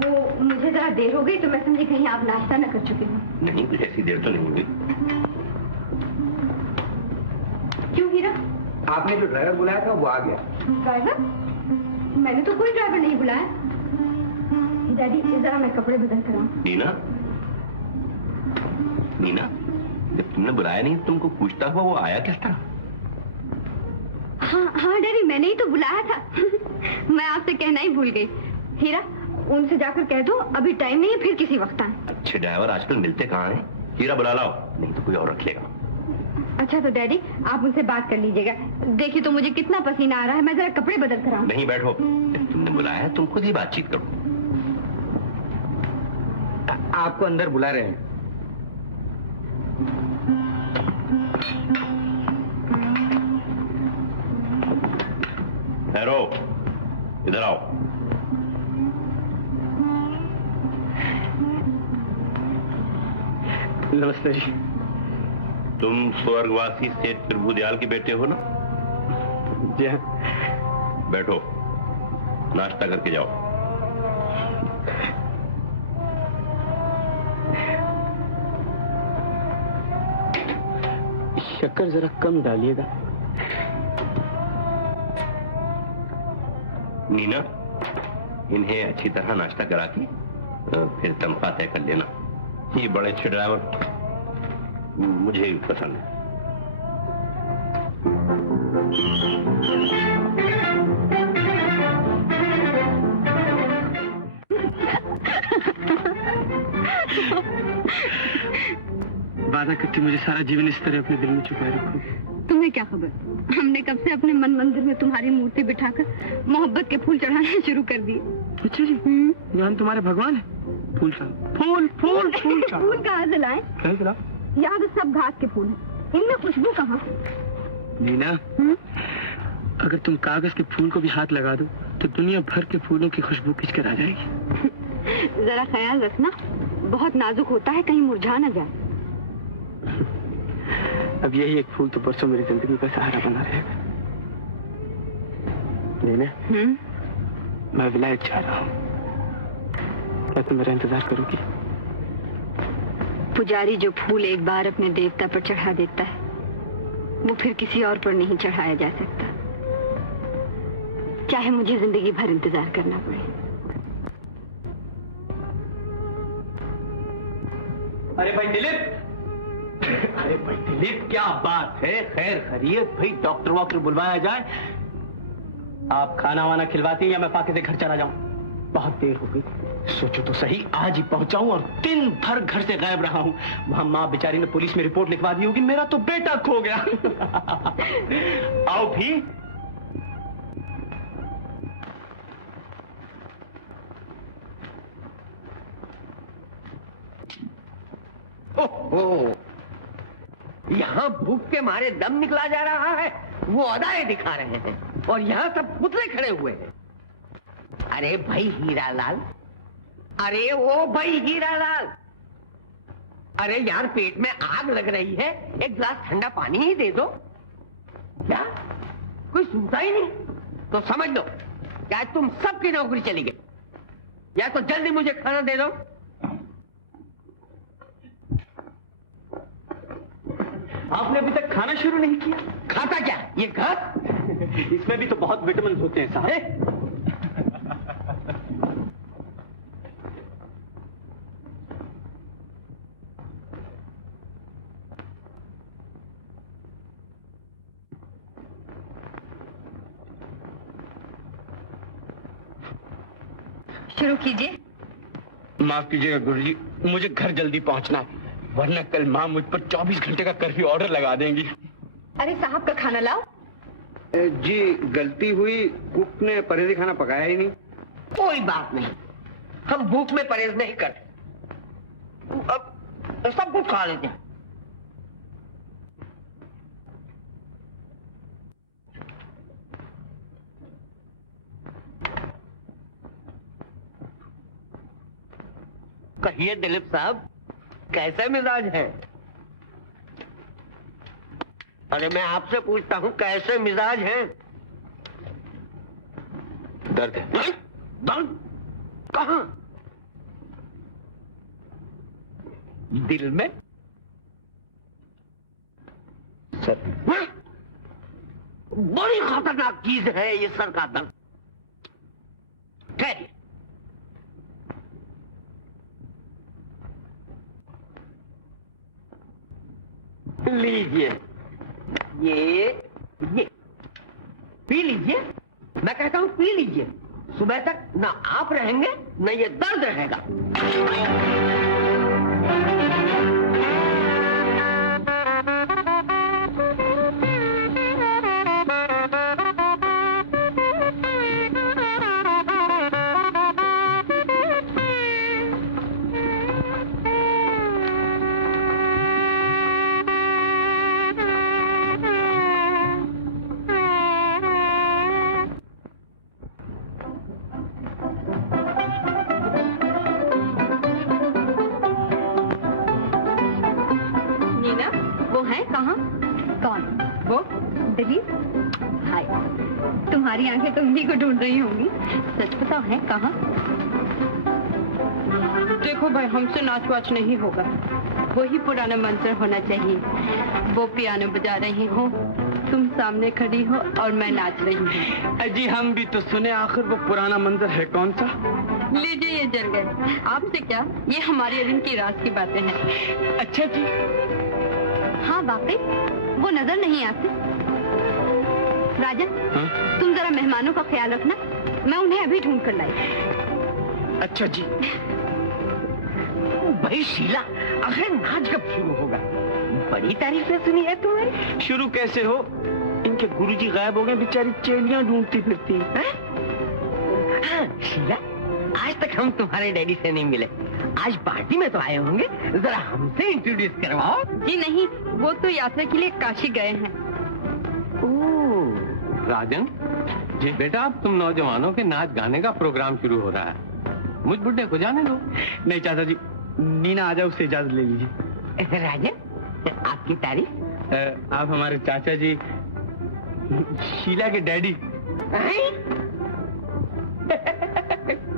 वो मुझे जरा देर हो गई तो मैं समझी कहीं आप नाश्ता न कर चुके हो। नहीं, कुछ ऐसी देर तो नहीं हुई। क्यों हीरा? आपने जो ड्राइवर बुलाया था वो आ गया। ड्राइवर? मैंने तो कोई ड्राइवर नहीं बुलाया। डैडी जरा मैं कपड़े बदल कर आऊं। नीना, नीना, जब तुमने बुलाया नहीं तुमको पूछता हुआ वो आया किस तरह? हाँ डैडी, मैंने ही तो बुलाया था। मैं आपसे कहना ही भूल गई। हीरा, उनसे जाकर कह दो अभी टाइम नहीं है, फिर किसी वक्त आए। अच्छे ड्राइवर आजकल मिलते कहाँ हैं? हीरा बुला लाओ, नहीं तो कोई और रख लेगा। अच्छा तो डैडी आप उनसे बात कर लीजिएगा। देखिए तो मुझे कितना पसीना आ रहा है, मैं जरा कपड़े बदल कर आऊं। नहीं, बैठो, जब तुमने बुलाया है तुम खुद ही बातचीत करो। आपको अंदर बुला रहे हैं। ठहरो, इधर आओ। नमस्ते जी। तुम स्वर्गवासी सेठ प्रभुदयाल के बेटे हो ना? जी हाँ। बैठो, नाश्ता करके जाओ। शक्कर जरा कम डालिएगा। नीना, इन्हें अच्छी तरह नाश्ता करा के फिर तनख्वाह तय कर लेना। ये बड़े अच्छे ड्राइवर मुझे पसंद है। वादा करती मुझे सारा जीवन इस तरह अपने दिल में छुपाए रखो। तुम्हें क्या खबर, हमने कब से अपने मन मंदिर में तुम्हारी मूर्ति बिठाकर मोहब्बत के फूल चढ़ाना शुरू कर दिए। अच्छा जी, यहाँ तुम्हारे भगवान है। फूल फूल फूल फूल फूल कहाँ से लाए? यहाँ तो सब घास के फूल हैं, इनमें खुशबू कहाँ? नीना, अगर तुम कागज के फूल को भी हाथ लगा दो तो दुनिया भर के फूलों की खुशबू खींच कर आ जाएगी। जरा ख्याल रखना, बहुत नाजुक होता है, कहीं मुरझा न जाए। अब यही एक फूल तो परसों मेरी जिंदगी का सहारा बना रहेगा। नीना, मैं विलायत जा रहा हूँ, क्या तुम मेरा इंतजार करोगी? पुजारी जो फूल एक बार अपने देवता पर चढ़ा देता है वो फिर किसी और पर नहीं चढ़ाया जा सकता, चाहे मुझे जिंदगी भर इंतजार करना पड़े। अरे भाई दिलीप, अरे भाई दिलीप, क्या बात है? खैर खैरियत? भाई डॉक्टर वॉक्टर बुलवाया जाए। आप खाना वाना खिलवाती हैं या मैं पाके से घर चला जाऊं? बहुत देर हो गई, सोचो तो सही, आज ही पहुंचाऊं और दिन भर घर से गायब रहा हूं। वहां माँ बेचारी ने पुलिस में रिपोर्ट लिखवा दी होगी, मेरा तो बेटा खो गया। आओ भी। ओहो, यहाँ भूख के मारे दम निकला जा रहा है, वो अदाएं दिखा रहे हैं और यहाँ सब पुतले खड़े हुए हैं। अरे भाई हीरालाल, अरे ओ भाई हीरालाल, अरे यार पेट में आग लग रही है, एक गिलास ठंडा पानी ही दे दो। क्या कोई सुनता ही नहीं? तो समझ लो क्या तुम सबकी नौकरी चली गई, या तो जल्दी मुझे खाना दे दो। आपने अभी तक खाना शुरू नहीं किया? खाता क्या ये घास? इसमें भी तो बहुत विटामिन होते हैं साहब। शुरू कीजिए। माफ कीजिएगा गुरुजी, मुझे घर जल्दी पहुंचना है, वरना कल माँ मुझ पर 24 घंटे का कर्फ्यू ऑर्डर लगा देंगी। अरे साहब का खाना लाओ। जी गलती हुई, कुक ने परहेजी खाना पकाया ही नहीं। कोई बात नहीं, हम भूख में परहेज नहीं करते, अब सब कुछ खा लेते हैं। कहिए दिलीप साहब, कैसे मिजाज है? अरे मैं आपसे पूछता हूँ कैसे मिजाज हैं? दर्द है। दर्द? कहाँ? दिल में? सर, बड़ी खतरनाक चीज है ये सर का दर्द। ठहरिए। लीजिए, ये पी लीजिए। मैं कहता हूँ पी लीजिए, सुबह तक ना आप रहेंगे ना ये दर्द रहेगा। तुम्हारी आंखें तो उन्हीं को ढूंढ रही होंगी। सच बताओ है कहाँ? देखो भाई, हमसे नाच वाच नहीं होगा, वही पुराना मंजर होना चाहिए। वो पियानो बजा रही हो, तुम सामने खड़ी हो और मैं नाच रही हूँ। अजी हम भी तो सुने, आखिर वो पुराना मंजर है कौन सा? लीजिए ये जल गए। आपसे क्या, ये हमारे दिन की रात की बातें हैं। अच्छा जी। हाँ वाकई वो नजर नहीं आते। राजन, तुम जरा मेहमानों का ख्याल रखना, मैं उन्हें अभी ढूंढ कर लाई। अच्छा जी। भाई शीला, आखिर नाच कब शुरू होगा? बड़ी तारीफें सुनी है तुम्हारी। शुरू कैसे हो, इनके गुरुजी गायब हो गए, बेचारी चेलियां ढूंढती फिरती हैं। शीला, आज तक हम तुम्हारे डैडी से नहीं मिले, आज पार्टी में तो आए होंगे, जरा हमसे इंट्रोड्यूस करवाओ। जी नहीं, वो तो यात्रा के लिए काशी गए हैं। राजन जी बेटा, अब तुम नौजवानों के नाच गाने का प्रोग्राम शुरू हो रहा है, मुझ बुड्ढे को जाने दो। नहीं चाचा जी, नीना आ जाए, उससे इजाजत ले लीजिए। राजन, आपकी तारीफ? आप हमारे चाचा जी शीला के डैडी।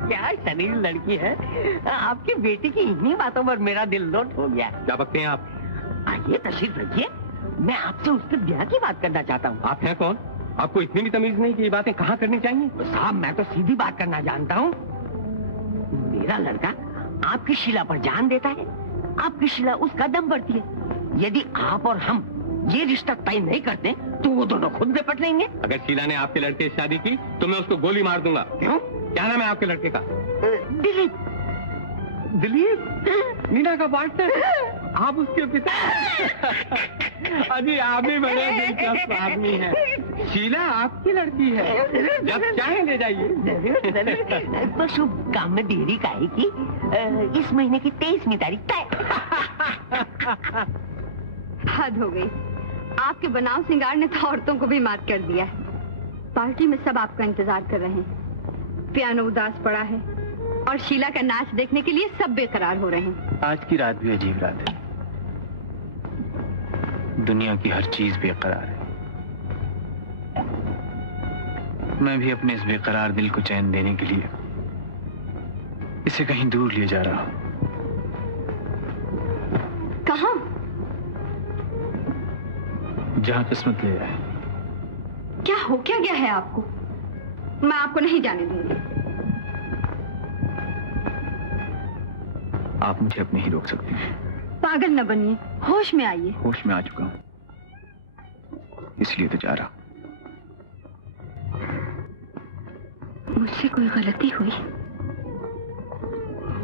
क्या शरीर लड़की है, आपकी बेटी की इन्हीं बातों पर मेरा दिल लोट हो गया। क्या बकते हैं आप? आइए तशरीफ रखिए, मैं आपसे उसके ब्याह की बात करना चाहता हूँ। आप हैं कौन? आपको इतनी भी तमीज नहीं कि ये बातें कहाँ करनी चाहिए? साहब, मैं तो सीधी बात करना जानता हूँ। मेरा लड़का आपकी शीला पर जान देता है, आपकी शीला उसका दम भरती है। यदि आप और हम ये रिश्ता तय नहीं करते तो वो दोनों खुद निपट लेंगे। अगर शीला ने आपके लड़के से शादी की तो मैं उसको गोली मार दूंगा। क्यों? क्या नाम है आपके लड़के का? दिलीप। दिलीप? नीना का पार्टनर? आप उसके पिता? अजी आप भी बड़े दिलचस्प आदमी हैं। शीला आपकी लड़की है, जब चाहे ले जाइए। तो शुभ काम में देरी काहे की? इस महीने की 23वीं तारीख तय। हद हो गई, आपके बनाव सिंगार ने तो औरतों को भी मात कर दिया है। पार्टी में सब आपका इंतजार कर रहे हैं, पियानो उदास पड़ा है और शीला का नाच देखने के लिए सब बेकरार हो रहे हैं। आज की रात भी अजीब रात है, दुनिया की हर चीज बेकरार है। मैं भी अपने इस बेकरार दिल को चैन देने के लिए इसे कहीं दूर ले जा रहा हूं। कहां? जहां किस्मत ले जाए। क्या हो क्या गया है आपको? मैं आपको नहीं जाने दूंगी। आप मुझे अब नहीं रोक सकती। पागल न बनिए, होश में आइए। होश में आ चुका हूं, इसलिए तो जा रहा। मुझसे कोई गलती हुई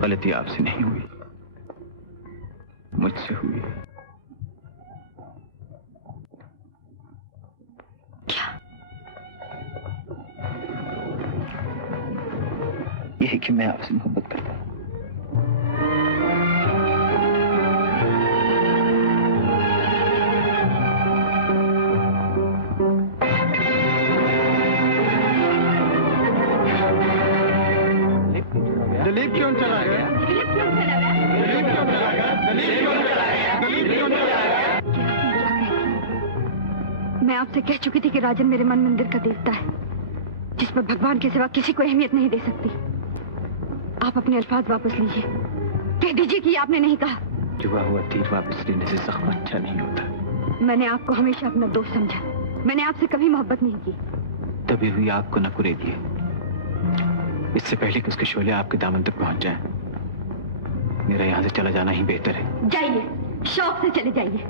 गलती आपसे नहीं हुई, मुझसे हुई। क्या? यही कि मैं आपसे मोहब्बत करता हूं। दिलीप क्यों चला गया? दिलीप क्यों चला गया? दिलीप क्यों चला गया? दिलीप क्यों चला गया? दिलीप क्यों चला गया? मैं आपसे कह चुकी थी कि राजन मेरे मन मंदिर का देवता है, जिस पर भगवान के सिवा किसी को अहमियत नहीं दे सकती। आप अपने अल्फाज वापस लीजिए, कह दीजिए कि आपने नहीं कहा। चुभा हुआ तीर वापस लेने से जख्म अच्छा नहीं होता। मैंने आपको हमेशा अपना दोस्त समझा, मैंने आपसे कभी मोहब्बत नहीं की। तभी हुई आग को न कुरे दिए, इससे पहले कि उसके शोले आपके दामन तक पहुंच जाएं। मेरा यहाँ से चला जाना ही बेहतर है। जाइए, शौक से चले जाइए।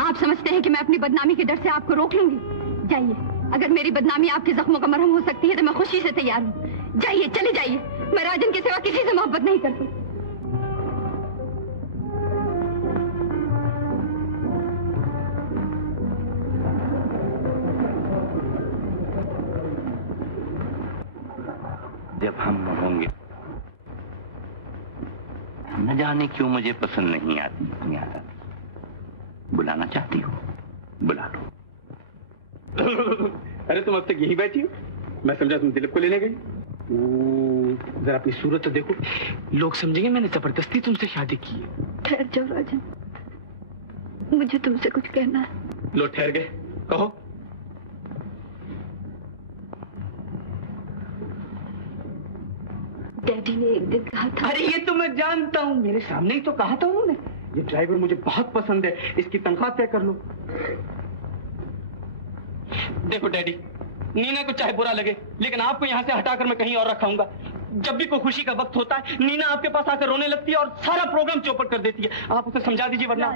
आप समझते हैं कि मैं अपनी बदनामी के डर से आपको रोक लूंगी? जाइए, अगर मेरी बदनामी आपके जख्मों का मरहम हो सकती है तो मैं खुशी से तैयार हूँ। जाइए, चले जाइए। मैं राजन के सिवा किसी से मोहब्बत नहीं करती। जब हम होंगे, न जाने क्यों मुझे पसंद नहीं आती अपनी आदत। बुलाना चाहती हो, बुला लो। अरे तुम अब तक यहीं बैठी हो? मैं समझा तुम दिलीप को लेने गई। जरा अपनी सूरत तो देखो, लोग समझेंगे मैंने जबरदस्ती तुमसे शादी की है। ठहर जाओ राजन, मुझे तुमसे कुछ कहना है। लो ठहर गए, कहो। डैडी ने एक दिन कहा था। अरे ये तो मैं जानता हूँ, मेरे सामने ही तो कहा था उन्होंने। ये ड्राइवर मुझे बहुत पसंद है, इसकी तनख्वाह तय कर लो। देखो डैडी, नीना को चाहे बुरा लगे, लेकिन आपको यहाँ से हटाकर मैं कहीं और रखाऊंगा। जब भी कोई खुशी का वक्त होता है, नीना आपके पास आकर रोने लगती है और सारा प्रोग्राम चौपट कर देती है। आप उसे समझा दीजिए, वरना।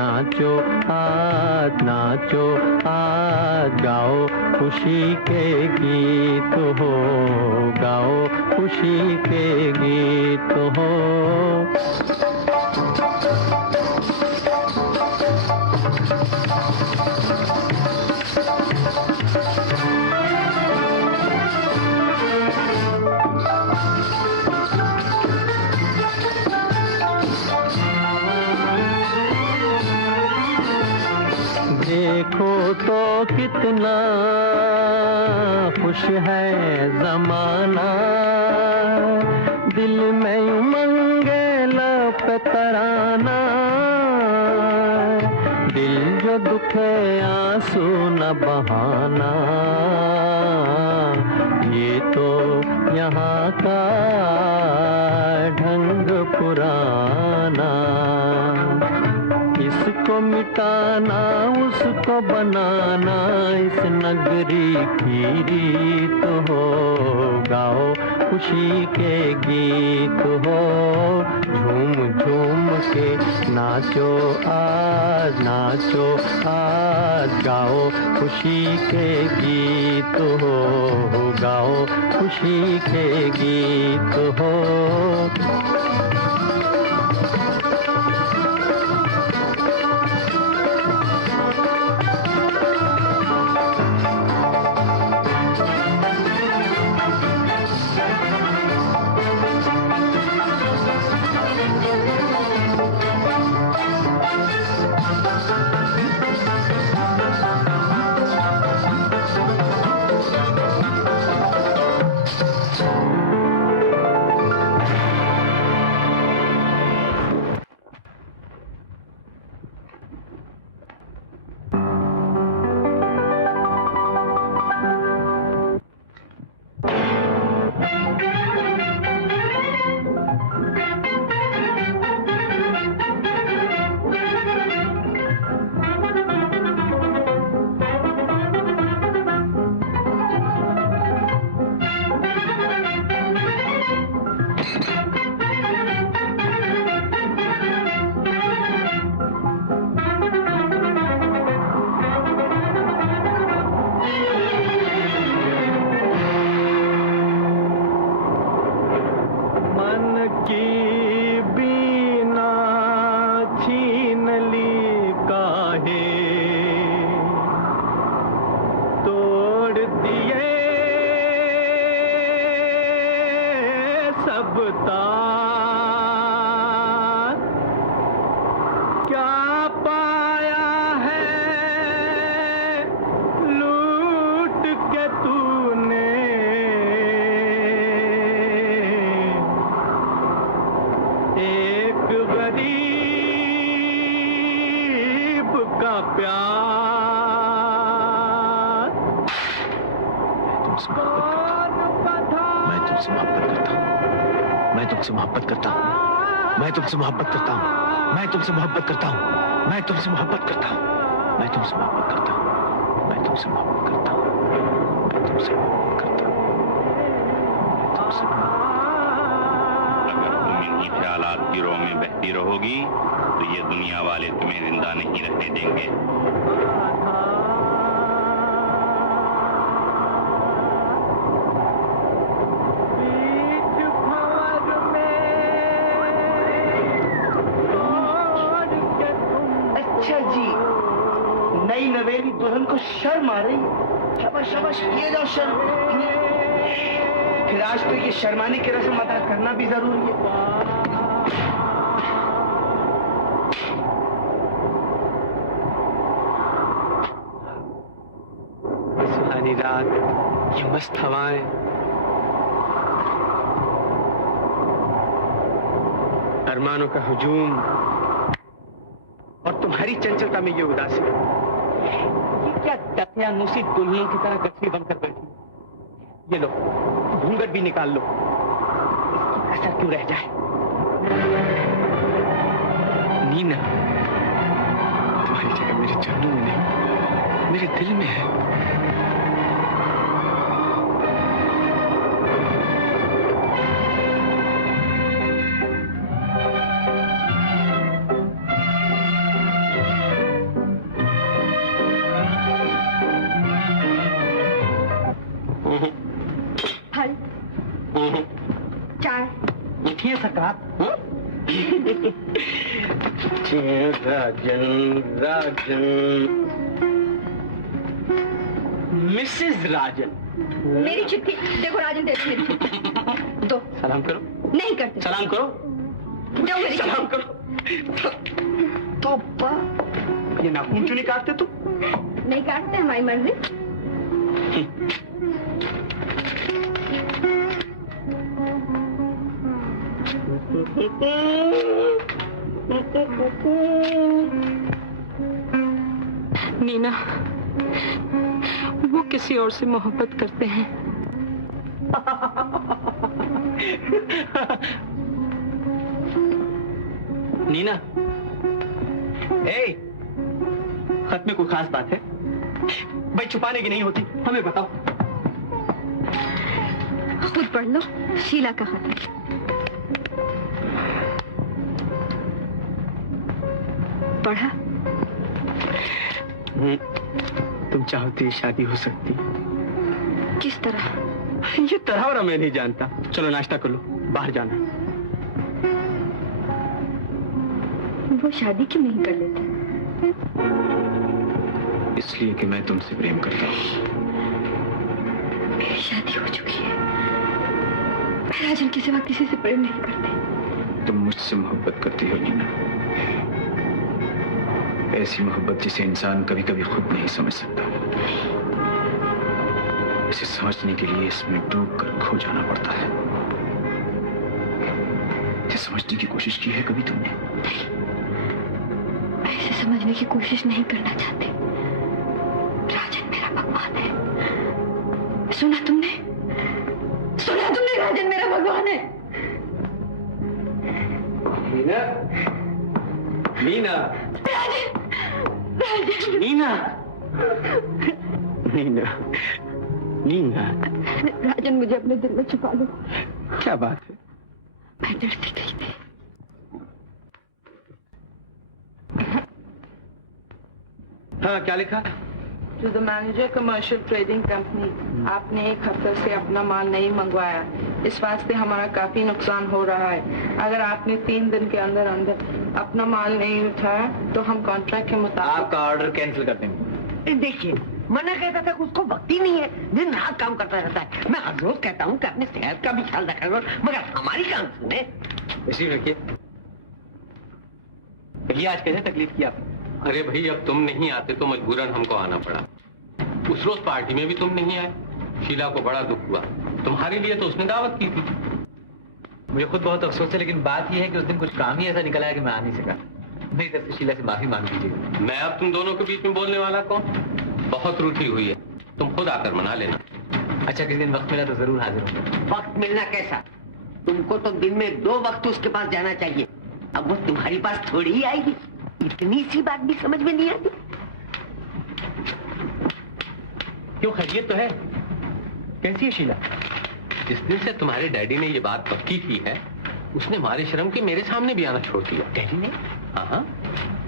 नाचो आज गाओ खुशी के गीत हो, गाओ खुशी के गीत हो। देखो तो कितना खुश है जमाना, दिल में उमंगे लब तराना, दिल जो दुखे आंसू न बहाना, ये तो यहाँ का ढंग पुराना। इसको मिटाना उसको बनाना इस नगरी की रीत हो, गाओ खुशी के गीत हो, झूम झूम के नाचो आज गाओ खुशी के गीत हो, गाओ खुशी के गीत हो। मैं तुमसे मोहब्बत करता हूँ, मैं तुमसे मोहब्बत करता हूँ, मैं तुमसे मोहब्बत करता हूँ, मैं तुमसे मोहब्बत करता हूँ, मैं तुमसे मोहब्बत करता हूँ, मैं तुमसे मोहब्बत करता हूँ, मैं तुमसे अगर तुम इन्हीं ख्यालात की रोह में बहती रहोगी तो ये दुनिया वाले तुम्हें जिंदा नहीं रहने देंगे। नवेली दुल्हन को शर्म आ रही है। शाबाश शाबाश, किए जाओ शर्म। फिर आज तो ये शर्माने की रस्म अदा करना भी जरूरी है। सुहानी रात, ये मस्त हवाएं, अरमानों का हुजूम और तुम्हारी चंचलता में ये उदासी। ये क्या दकियानूसी दुल्हनों की तरह गठरी बनकर बैठी? ये लो, घूंघट भी निकाल लो, इसकी कसर क्यों रह जाए? नीना, तुम्हारी जगह मेरे चरणों में नहीं, मेरे दिल में है। साहब। राजन, राजन, मिसेस राजन। मेरी चिट्ठी देखो राजन, दे मेरी चिट्ठी दो। सलाम करो। नहीं करते। सलाम करो। दो मेरी सलाम करो। तो ये नाखून क्यों नहीं काटते तुम? नहीं काटते, हमारी मर्जी। नीना, वो किसी और से मोहब्बत करते हैं। नीना, खत में कोई खास बात है? भाई छुपाने की नहीं होती, हमें बताओ। खुद पढ़ लो, शीला का खत है। पढ़ा? तुम चाहती शादी हो सकती। किस तरह? ये तरह और मैं नहीं जानता। चलो नाश्ता कर लो, बाहर जाना। वो शादी क्यों नहीं कर लेते? इसलिए कि मैं तुमसे प्रेम करता हूँ। मेरी शादी हो चुकी है। मैं राजन के सिवा किसी से प्रेम नहीं करती। तुम मुझसे मोहब्बत करती हो नीना, ऐसी मोहब्बत जिसे इंसान कभी कभी खुद नहीं समझ सकता। इसे समझने के लिए इसमें डूब कर खो जाना पड़ता है। इसे समझने की कोशिश की है कभी तुमने? मैं इसे समझने की कोशिश नहीं करना चाहती। राजन मेरा भगवान है। सुना तुमने? सुना तुमने? राजन मेरा भगवान है। नीना, नीना, नीना, नीना, नीना। राजन, मुझे अपने दिल में छुपा लो। क्या बात है? मैं डरती गई थी। हाँ, क्या लिखा? To the manager commercial trading company, आपने एक हफ्ते से अपना माल नहीं मंगवाया, इस वास्ते हमारा काफी नुकसान हो रहा है। अगर आपने 3 दिन के अंदर अंदर अपना माल नहीं उठाया तो हम कॉन्ट्रैक्ट के मुताबिक आपका ऑर्डर कैंसिल कर देंगे। देखिए, मना कहता था कि उसको भक्ति नहीं है, दिन रात काम करता रहता है। मैं हर रोज कहता हूँ कि अपने सेहत का भी ख्याल रखा करो, मगर हमारी काम सुने। इसी रखिए। भैया आज कैसे तकलीफ की आपने? अरे भाई, अब तुम नहीं आते तो मजबूरन हमको आना पड़ा। उस रोज पार्टी में भी तुम नहीं आए। शीला को बड़ा दुख हुआ। तुम्हारे लिए तो उसने दावत की थी। मुझे खुद बहुत अफसोस है, लेकिन बात यह है कि उस दिन कुछ काम ही ऐसा निकला है कि मैं आ नहीं सका। मेरी तरफ से शीला से माफी मांग लीजिए। मैं अब तुम दोनों के बीच में बोलने वाला कौन? बहुत रूठी हुई है, तुम खुद आकर मना लेना। अच्छा, किसी दिन वक्त मिला तो जरूर हाजिर होंगे। वक्त मिलना कैसा? तुमको तो दिन में 2 वक्त उसके पास जाना चाहिए। अब वो तुम्हारी पास थोड़ी ही आएगी। इतनी सी बात भी समझ में नहीं आती। क्यों, खैरियत तो है? कैसी है शीला? जिस दिन से तुम्हारे डैडी ने ये बात पक्की की है, उसने हमारे शर्म के मेरे सामने भी आना छोड़ दिया। डैडी ने? हाँ,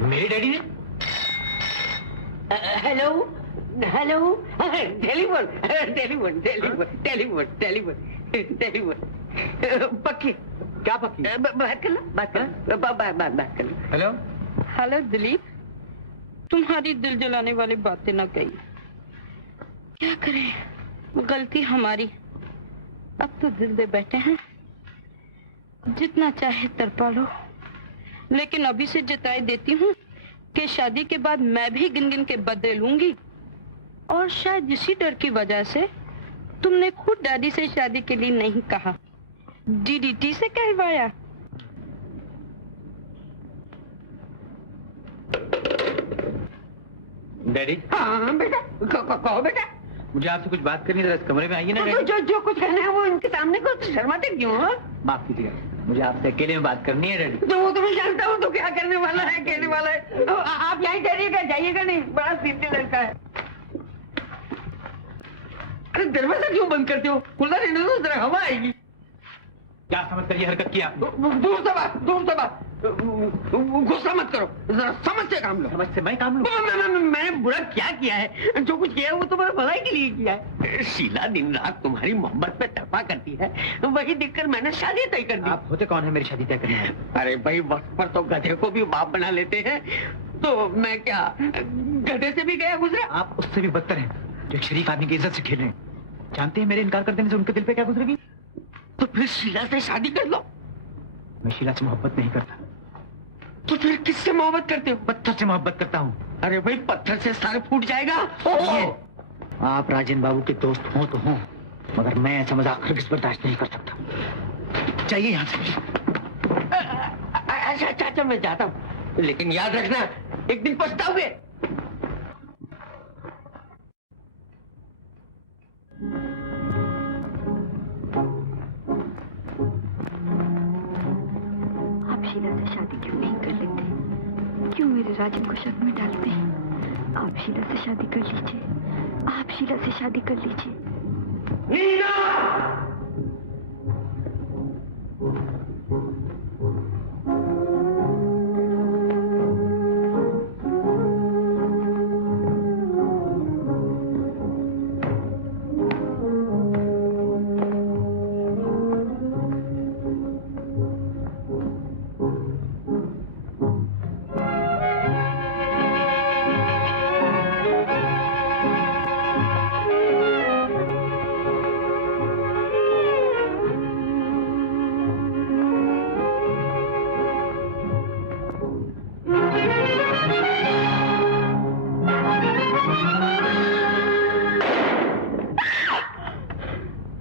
मेरे डैडी ने? Hello hello, telephone telephone telephone telephone telephone telephone. पक्की? क्या पक्की? बात कर लो, बात कर लो, बात कर लो। हेलो हेलो दिलीप, तुम्हारी दिल जलाने वाली बातें न कही। क्या करें, गलती हमारी। अब तो दिल दे बैठे हैं, जितना चाहे तड़पा लो, लेकिन अभी से जताई देती हूँ कि शादी के बाद मैं भी गिन गिन के बदले लूंगी। और शायद इसी डर की वजह से तुमने खुद डैडी से शादी के लिए नहीं कहा, डीडीटी से कहवाया। डैडी? हाँ बेटा, कहो बेटा। मुझे आपसे कुछ बात करनी है, जरा इस कमरे में आइए ना डैडी। जो कुछ कहना है वो इनके सामने को, तो शर्माते क्यों? माफ कीजिएगा, मुझे आपसे अकेले में बात करनी है डैडी। तो वो तो मैं जानता हूँ तो क्या करने वाला है, कहने वाला है। तो आप यहीं ठहरिएगा, जाइएगा नहीं, बड़ा सीधे लड़का है। अरे दरवाजा क्यों बंद करते हो? खुला रहने दो, जरा हवा आएगी। क्या समझ कर ये हरकत की आपने? दूर से बात, दूर से बात। गुस्सा मत करो, जरा समझ से काम लो। समझ से मैं काम लूं? मैंने बुरा क्या किया है? जो कुछ किया है वो तुम्हारे भलाई के लिए किया है। शीला दिन रात तुम्हारी मोहब्बत पे तड़पा करती है, वही देखकर मैंने शादी तय कर दी। आप होते कौन है मेरी शादी तय करने वाले? अरे भाई, वक्त पर तो गधे को भी बाप बना लेते हैं, तो मैं क्या गधे से भी गया गुजरा? आप उससे भी बदतर हैं, जो एक शरीफ आदमी की इज्जत से खेल रहे हैं। जानते हैं मेरे इनकार कर देने से उनके दिल पे क्या गुजरेगी? तो फिर शीला से शादी कर लो। मैं शीला से मोहब्बत नहीं करता। तो फिर किससे मोहब्बत करते हो? पत्थर से मोहब्बत करता हूँ। अरे भाई, पत्थर से सर फूट जाएगा। आप राजन बाबू के दोस्त हो तो हो, मगर मैं ऐसा मजाक हरगिज़ बर्दाश्त नहीं कर सकता। चाहिए यहाँ से। अच्छा चाचा, मैं जाता हूँ, लेकिन याद रखना एक दिन पछताओगे। आप शीला से शादी क्यों नहीं कर लेते? क्यों मेरे राजन को शक में डालते हैं? आप शीला से शादी कर लीजिए, आप शीला से शादी कर लीजिए। नीना!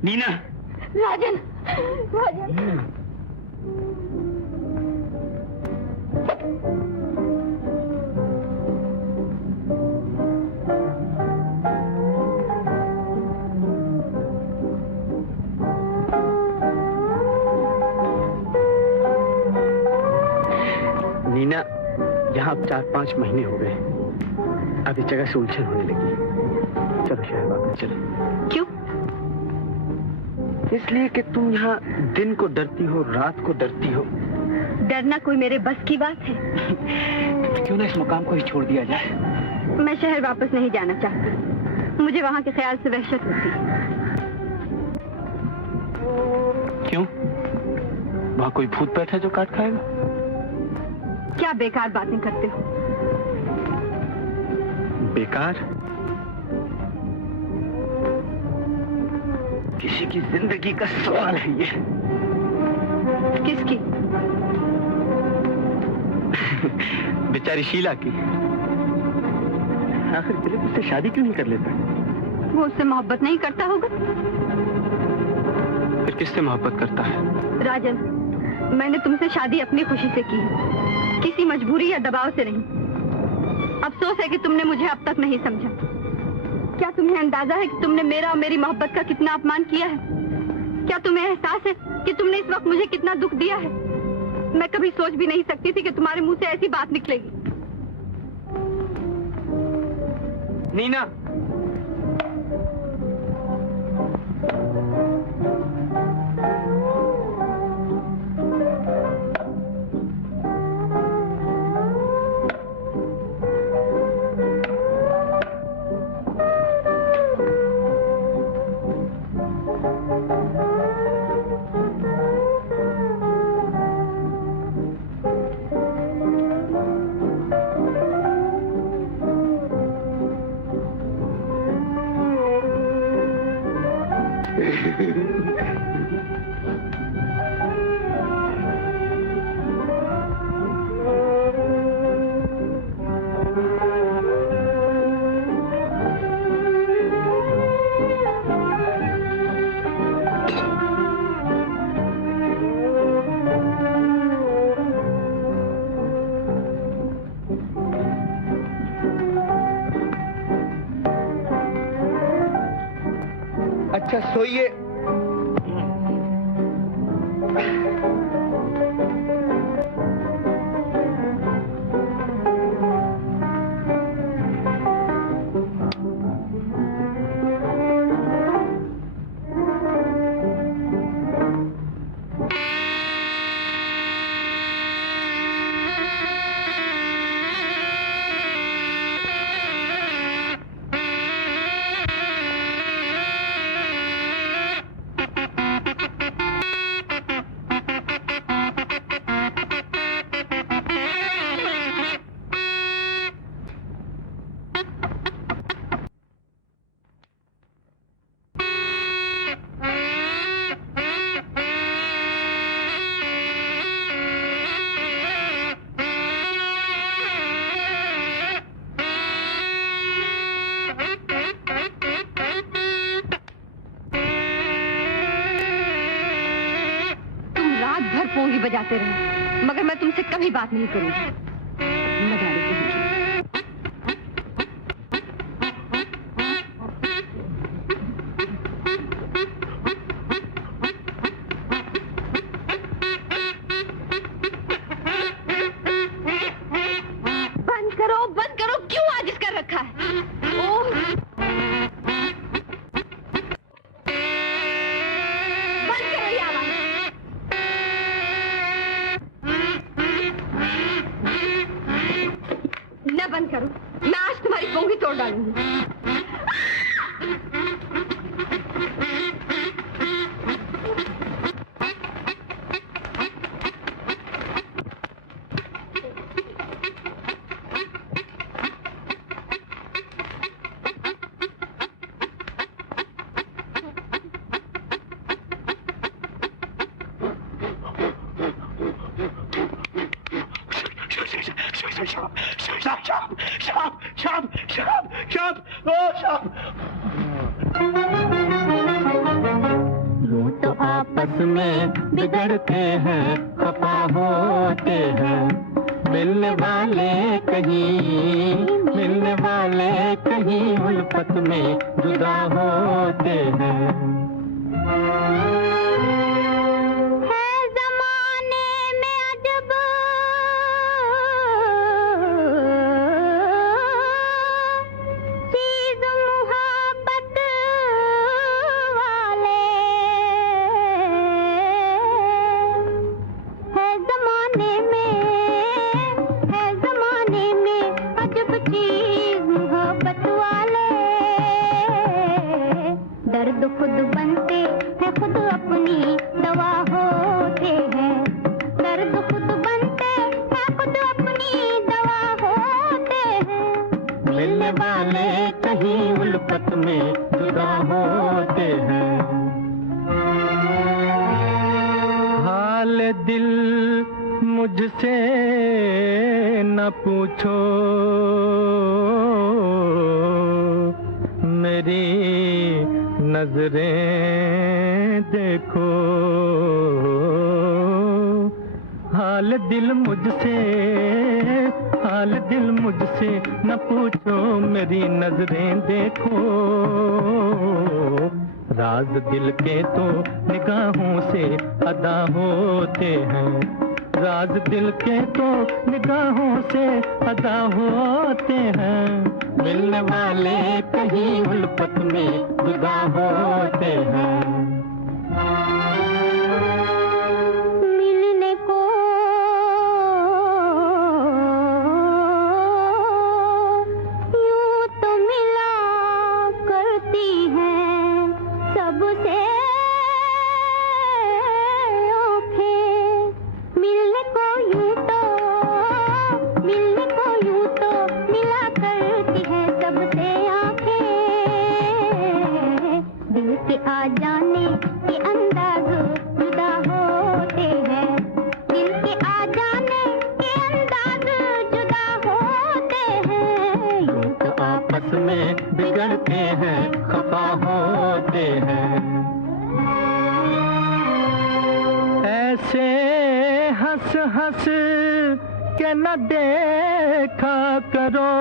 नीना! राजन, राजन। नीना, यहाँ अब 4-5 महीने हो गए, अब इस जगह से उलझन होने लगी। चलो शहर वापस चलो। क्यों? इसलिए कि तुम यहाँ दिन को डरती हो, रात को डरती हो। डरना कोई मेरे बस की बात है? क्यों ना इस मुकाम को ही छोड़ दिया जाए? मैं शहर वापस नहीं जाना चाहती, मुझे वहाँ के ख्याल से वहशत होती है। क्यों? वहाँ कोई भूत बैठा है जो काट खाएगा? क्या बेकार बातें करते हो? बेकार? किसी की जिंदगी का सवाल है ये। किसकी? बेचारी शीला की। आखिर दिलीप उससे शादी क्यों नहीं कर लेता? वो उससे मोहब्बत नहीं करता होगा। फिर किससे मोहब्बत करता है? राजन, मैंने तुमसे शादी अपनी खुशी से की है, किसी मजबूरी या दबाव से नहीं। अफसोस है कि तुमने मुझे अब तक नहीं समझा। क्या तुम्हें अंदाजा है कि तुमने मेरा और मेरी मोहब्बत का कितना अपमान किया है? क्या तुम्हें एहसास है कि तुमने इस वक्त मुझे कितना दुख दिया है? मैं कभी सोच भी नहीं सकती थी कि तुम्हारे मुंह से ऐसी बात निकलेगी। नीना! अच्छा सोइए। बजाते रहो, मगर मैं तुमसे कभी बात नहीं करूंगी। मदारी कहेंगी। बंद करो, क्यों आजिज़ कर रखा है? ओह, बंद करो ये आवाज। न बंद करो, मैं आज तुम्हारी पोंगी तोड़ डालूंगी। यूं तो आपस में बिगड़ते हैं, खफा होते हैं, मिलने वाले कहीं उल्फत में जुदा होते हैं। दर्द खुद बनते हैं, खुद अपनी दवा होते हैं। दर्द खुद बनते हैं, खुद अपनी दवा होते हैं। मिलने वाले कहीं उल्फत में जुदा होते हैं। हाल दिल मुझसे न पूछो, मेरी नजरें देखो। हाल दिल मुझसे न पूछो, मेरी नजरें देखो। राज दिल के तो निगाहों से अदा होते हैं। राज दिल के तो निगाहों से अदा होते हैं। मिलने वाले कहीं उल्फत में जुदा होते हैं। मिलने को यूं तो मिला करती हैं सबसे आँखें। मिलने को यूं तो मिला करती हैं सबसे आँखें। दिल के आ जाने के अंदाज जुदा होते हैं। दिल के आ जाने के अंदाज जुदा होते हैं। यूं तो आपस में बिगड़ते हैं, खफा होते हैं। ऐसे हंस हंस के न देखा करो,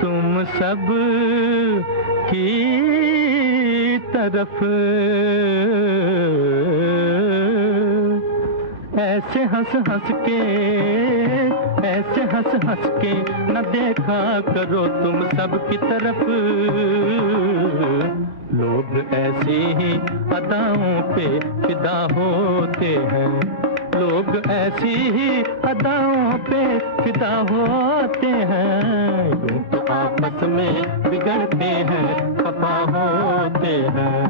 तुम सब की तरफ। ऐसे हंस हंस के न देखा करो तुम सब की तरफ। लोग ऐसी ही अदाओं पे फिदा होते हैं। लोग ऐसी ही अदाओं पे फिदा होते हैं। यूं तो आपस में बिगड़ते हैं, खफा होते हैं।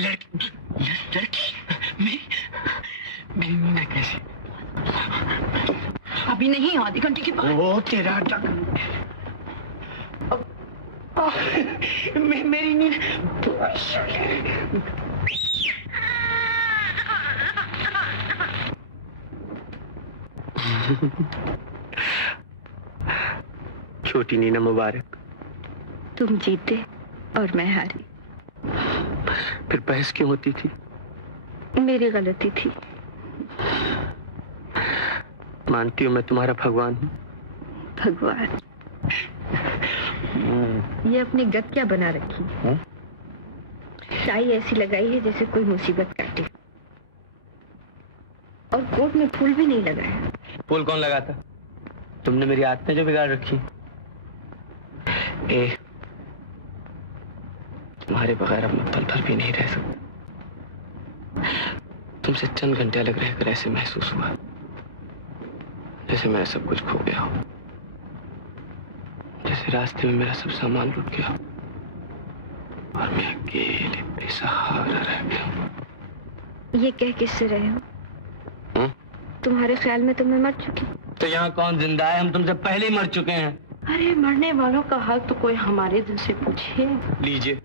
लड़की मेरी मीना कैसे? अभी नहीं, आधे घंटे के बाद। ओ तेरा डक मेरी नींद। छोटी नीना मुबारक। तुम जीते और मैं हारी। फिर बहस क्यों होती थी? मेरी गलती थी। मानती हूँ मैं तुम्हारा भगवान हूँ। भगवान? ये अपनी गत क्या बना रखी है? टाई ऐसी लगाई है जैसे कोई मुसीबत काटे, और कोट में फूल भी नहीं लगाया। फूल कौन लगाता? तुमने मेरी आदतें जो बिगाड़ रखी। तुम्हारे बगैर अब मैं पल भर भी नहीं रह सकता। तुमसे चंद घंटे अलग रहकर ऐसे महसूस हुआ जैसे मैं सब कुछ खो गया हूं, जैसे रास्ते में मेरा सब सामान लुट गया और मैं अकेले बेसहारा रह गया हूं। ये कह किससे रहे हो? तुम्हारे ख्याल में तो मैं मर चुकी। तो यहाँ कौन जिंदा है? हम तुमसे पहले ही मर चुके हैं। अरे मरने वालों का हाल तो कोई हमारे दिल से पूछे। लीजिए,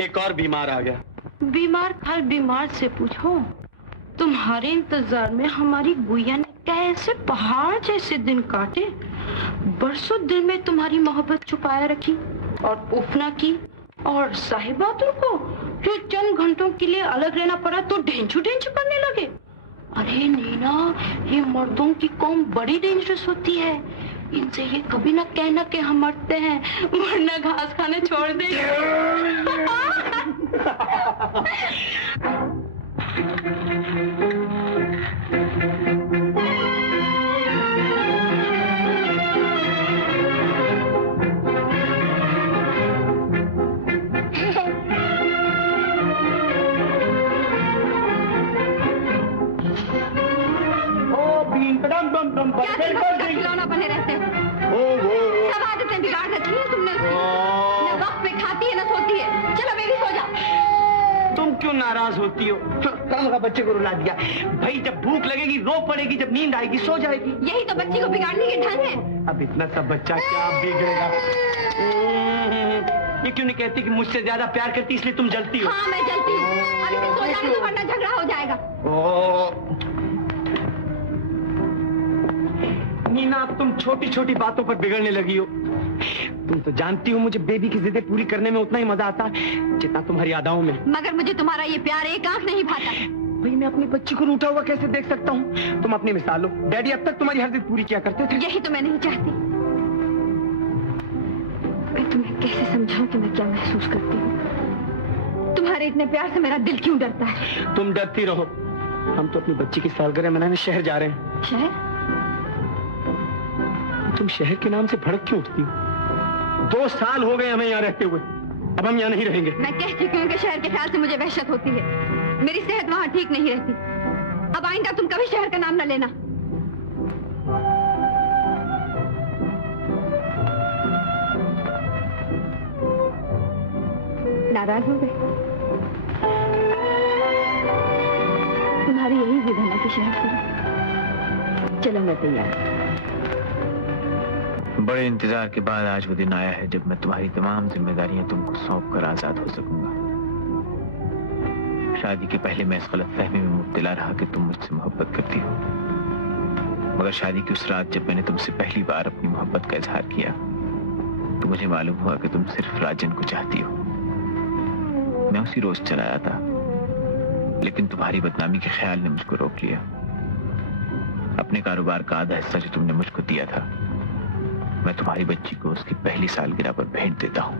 एक और बीमार आ गया। बीमार खाल बीमार से पूछो। तुम्हारे इंतजार में हमारी गुड़िया ने कैसे पहाड़ जैसे दिन काटे। बरसों दिल में तुम्हारी मोहब्बत छुपाए रखी और उफना की, और साहिबातुल को जो चंद घंटों के लिए अलग रहना पड़ा तो ढेंचू करने लगे। अरे नीना, ये मर्दों की कौम बड़ी डेंजरस होती है। इनसे ये कभी ना कहना कि हम मरते हैं, वरना घास खाने छोड़ देंगे। खिलौना बने रहते हैं। सब आदतें बिगाड़ रखी है तुमने उसकी। न वक्त पे खाती है न सोती है। चलो बेबी सो जा। तुम क्यों नाराज होती हो? कम का बच्चे को रुला दिया। भाई जब भूख लगेगी रो पड़ेगी, जब नींद आएगी सो जाएगी। यही तो बच्ची को बिगाड़ने के ढंग है। अब इतना सब बच्चा क्या बिगड़ेगा? ये क्यों नहीं कहती कि मुझसे ज्यादा प्यार करती इसलिए तुम जलती हो? हाँ मैं जलती हूँ। अब इसे सो जाने दो वरना झगड़ा हो जाएगा। नीना, अब तुम छोटी छोटी बातों पर बिगड़ने लगी हो। तुम तो जानती हो मुझे बेबी की जिद्दें पूरी करने में उतना ही मजा आता है जितना तुम्हारी अदाओं में। मगर मुझे तुम्हारा ये प्यार एक आंख नहीं भाता। भाई मैं अपनी बच्ची को रूठा हुआ कैसे देख सकता हूँ? तुम अपनी मिसाल लो। डैडी अब तक तुम्हारी हर जिद पूरी किया करते थे। यही तो मैं नहीं चाहती। मैं तुम्हें कैसे समझाऊं कि मैं क्या महसूस करती हूँ? तुम्हारे इतने प्यार से मेरा दिल क्यों डरता है? तुम डरती रहो। हम तो अपनी बच्ची की सालगिरह मनाने शहर जा रहे हैं। शहर? तुम शहर के नाम से भड़क क्यों उठती हो? 2 साल हो गए हमें यहाँ रहते हुए। अब हम यहाँ नहीं रहेंगे। मैं कह चुकी हूँ कि शहर के ख्याल से मुझे वहशत होती है। मेरी सेहत वहाँ ठीक नहीं रहती। अब आइंदा तुम कभी शहर का नाम न लेना। नाराज हो गए? तुम्हारी यही जिद है ना कि शहर करो? चलो मैं तैयार। बड़े इंतजार के बाद आज वो दिन आया है जब मैं तुम्हारी तमाम जिम्मेदारियां तुमको सौंप कर आजाद हो सकूंगा। शादी के पहले मैं इस गलतफहमी में मुब्तला रहा कि तुम मुझसे मोहब्बत करती हो, मगर शादी की उस रात जब मैंने तुमसे पहली बार अपनी मोहब्बत का इजहार किया तो मुझे मालूम हुआ कि तुम सिर्फ राजन को चाहती हो। मैं उसी रोज चला आया था, लेकिन तुम्हारी बदनामी के ख्याल ने मुझको रोक लिया। अपने कारोबार का आधा हिस्सा जो तुमने मुझको दिया था मैं तुम्हारी बच्ची को उसकी पहली सालगिरह पर भेंट देता हूँ।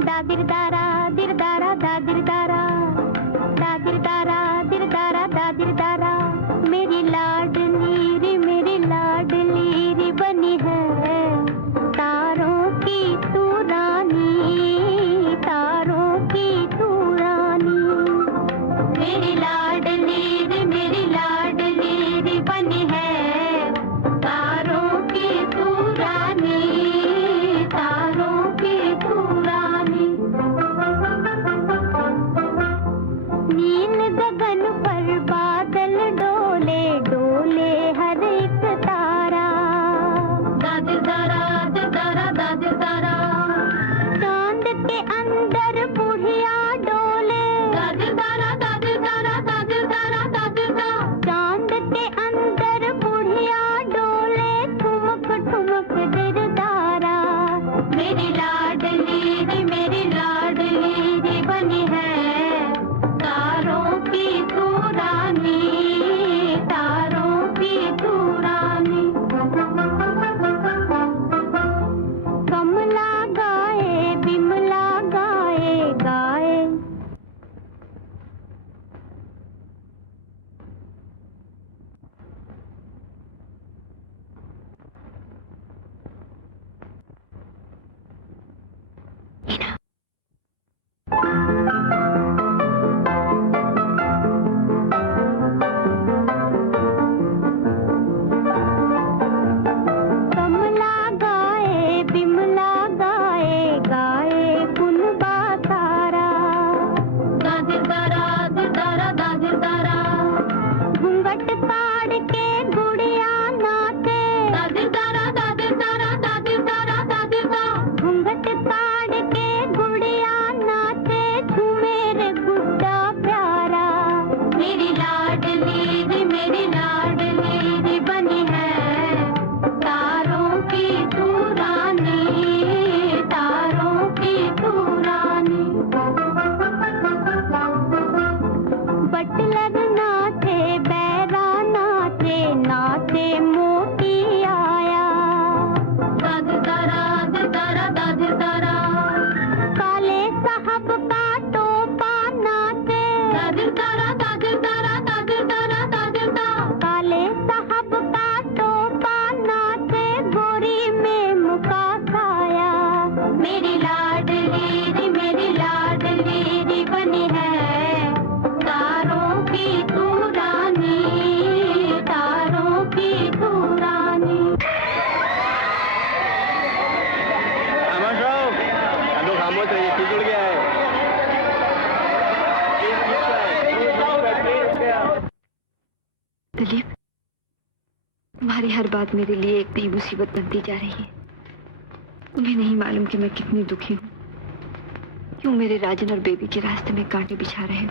दादिरदारा दिरदारा दादिरदारा दादिरदारा दिरदारा दादिरदारा मेरी लाडली रे बनी है तारों की तू रानी, तारों की तू रानी। मेरी लाडली है तारों की तू रानी, तारों की तू रानी। खामोश रहिए, चीज उड़ गया है। दिलीप, तुम्हारी हर बात मेरे लिए एक नई मुसीबत बनती जा रही है। तुम्हें नहीं मालूम कि मैं कितनी दुखी हूँ। क्यों मेरे राजन और बेबी के रास्ते में कांटे बिछा रहे हो?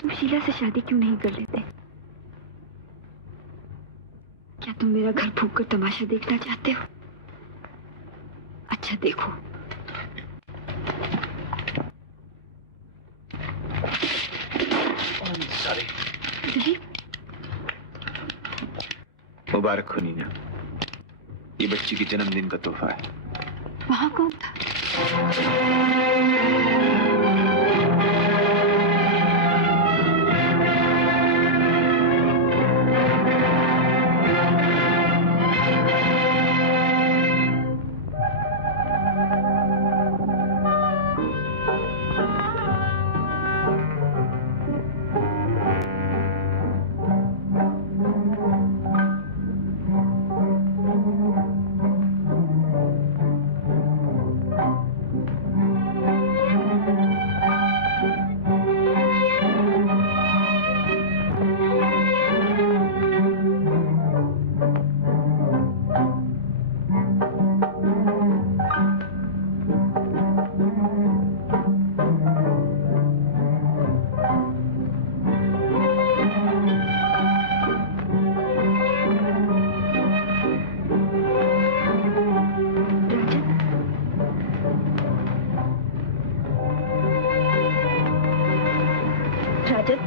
तुम शीला से शादी क्यों नहीं कर लेते? क्या तुम मेरा घर फूंक कर तमाशा देखना चाहते हो? अच्छा देखो। दिलीप, मुबारक हो नीना, ये बच्ची के जन्मदिन का तोहफा है। वहाँ कौन था? राजन,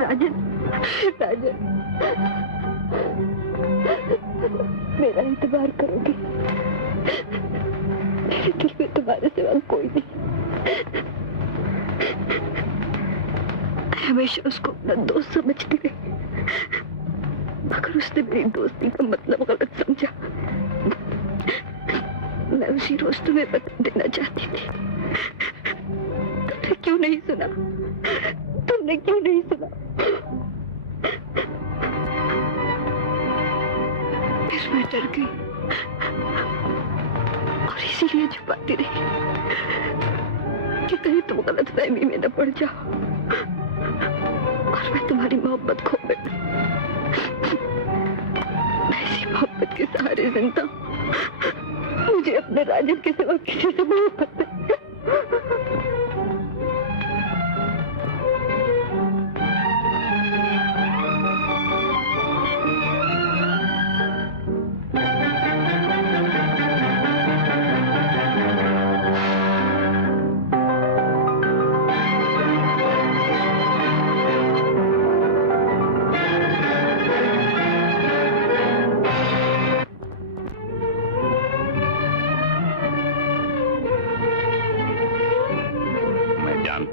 राजन, राजन, मेरा इंतजार करोगे? मेरे दिल में तुम्हारे सिवा कोई नहीं। हमेशा उसको अपना दोस्त समझती रही, मगर उसने मेरी दोस्ती का मतलब गलत समझा। मैं उसी रोज तुम्हें बता देना चाहती थी, तुमने क्यों नहीं सुना? तुमने क्यों नहीं सुना? फिर मैं डर गई और इसीलिए छुपाती रही कि कहीं तुम गलतफहमी में न पड़ जाओ और मैं तुम्हारी मोहब्बत खो बैठूं। मैं इसी मोहब्बत के सहारे जिंदा हूं। मुझे अपने राजन के सिवा किसी से मोहब्बत नहीं।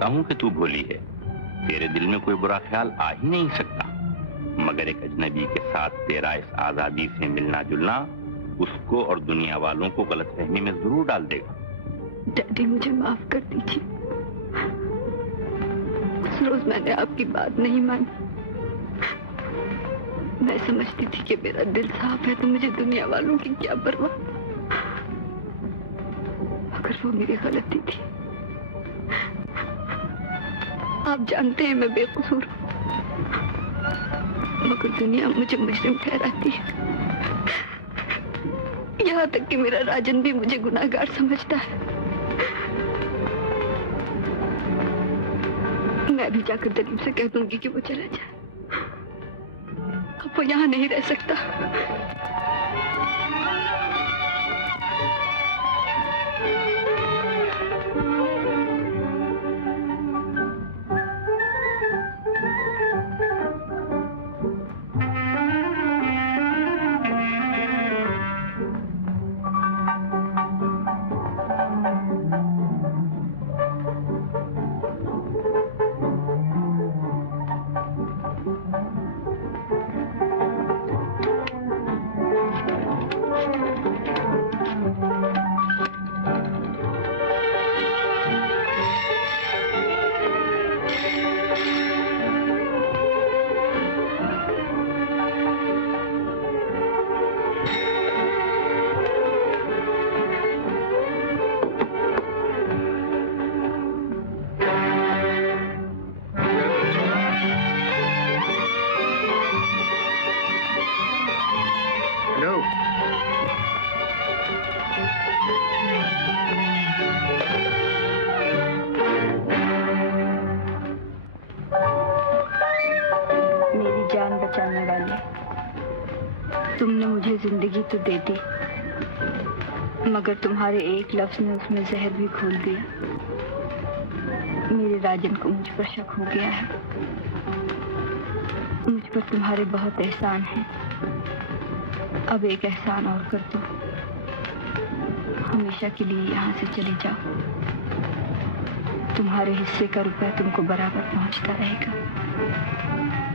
हूं कि तू भोली है, तेरे दिल में कोई बुरा ख्याल आ ही नहीं सकता, मगर एक अजनबी के साथ तेरा इस आजादी से मिलना जुलना उसको और दुनिया वालों को गलतफहमी में जरूर डाल देगा। डैडी, मुझे माफ कर दीजिए। उस रोज मैंने आपकी बात नहीं मानी। मैं समझती थी कि मेरा दिल साफ है तो मुझे दुनिया वालों की क्या परवाह, मगर वो मेरी गलती थी। आप जानते हैं मैं बेकसूर हूं, मगर दुनिया मुझे मुजरिम ठहराती है। यहाँ तक कि मेरा राजन भी मुझे गुनाहगार समझता है। मैं भी जाकर दिलीप से कह दूंगी कि वो चला जाए। अब वो यहाँ नहीं रह सकता। तुमने मुझे जिंदगी तो दे दी, मगर तुम्हारे एक लफ्ज ने उसमें जहर भी घोल दिया। मेरे राजन को मुझ पर शक हो गया है। मुझ पर तुम्हारे बहुत एहसान हैं। अब एक एहसान और कर दो, हमेशा के लिए यहाँ से चली जाओ। तुम्हारे हिस्से का रुपया तुमको बराबर पहुँचता रहेगा।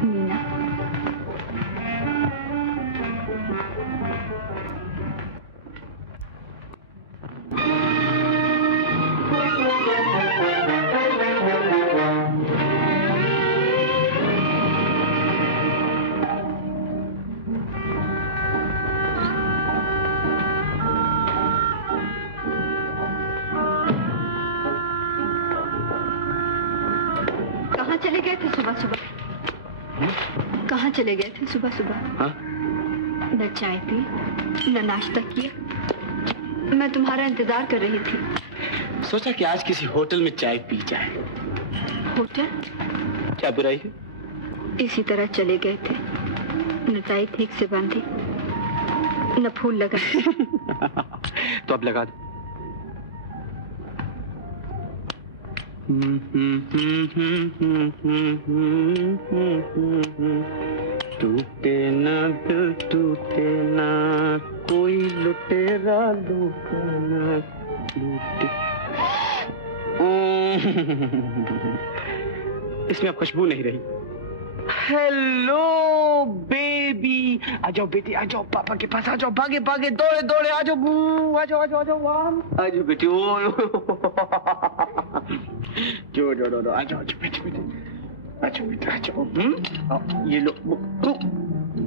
मीना। चले गए थे सुबह सुबह? कहाँ चले गए थे सुबह सुबह? न चाय पी न नाश्ता किया। मैं तुम्हारा इंतजार कर रही थी। सोचा कि आज किसी होटल में चाय पी जाए। होटल? क्या बुराई है? इसी तरह चले गए थे, न टाई ठीक से बांधी न फूल लगा। तो अब लगा दो। टूटे ना दिल टूटे ना कोई लुटेरा लूटना लूटे। इसमें अब खुशबू नहीं रही। हेलो बेबी, आ जाओ बेटी, आ जाओ पापा के पास, आ जाओ, भागे भागे दौड़े दौड़े आ जाओ, आ जाओ आ जाओ आ जाओ आ जाओ बेटी। ओ जो जो जो आ जाओ बेटी बेटी, आ जाओ बेटा आ जाओ। ये लो।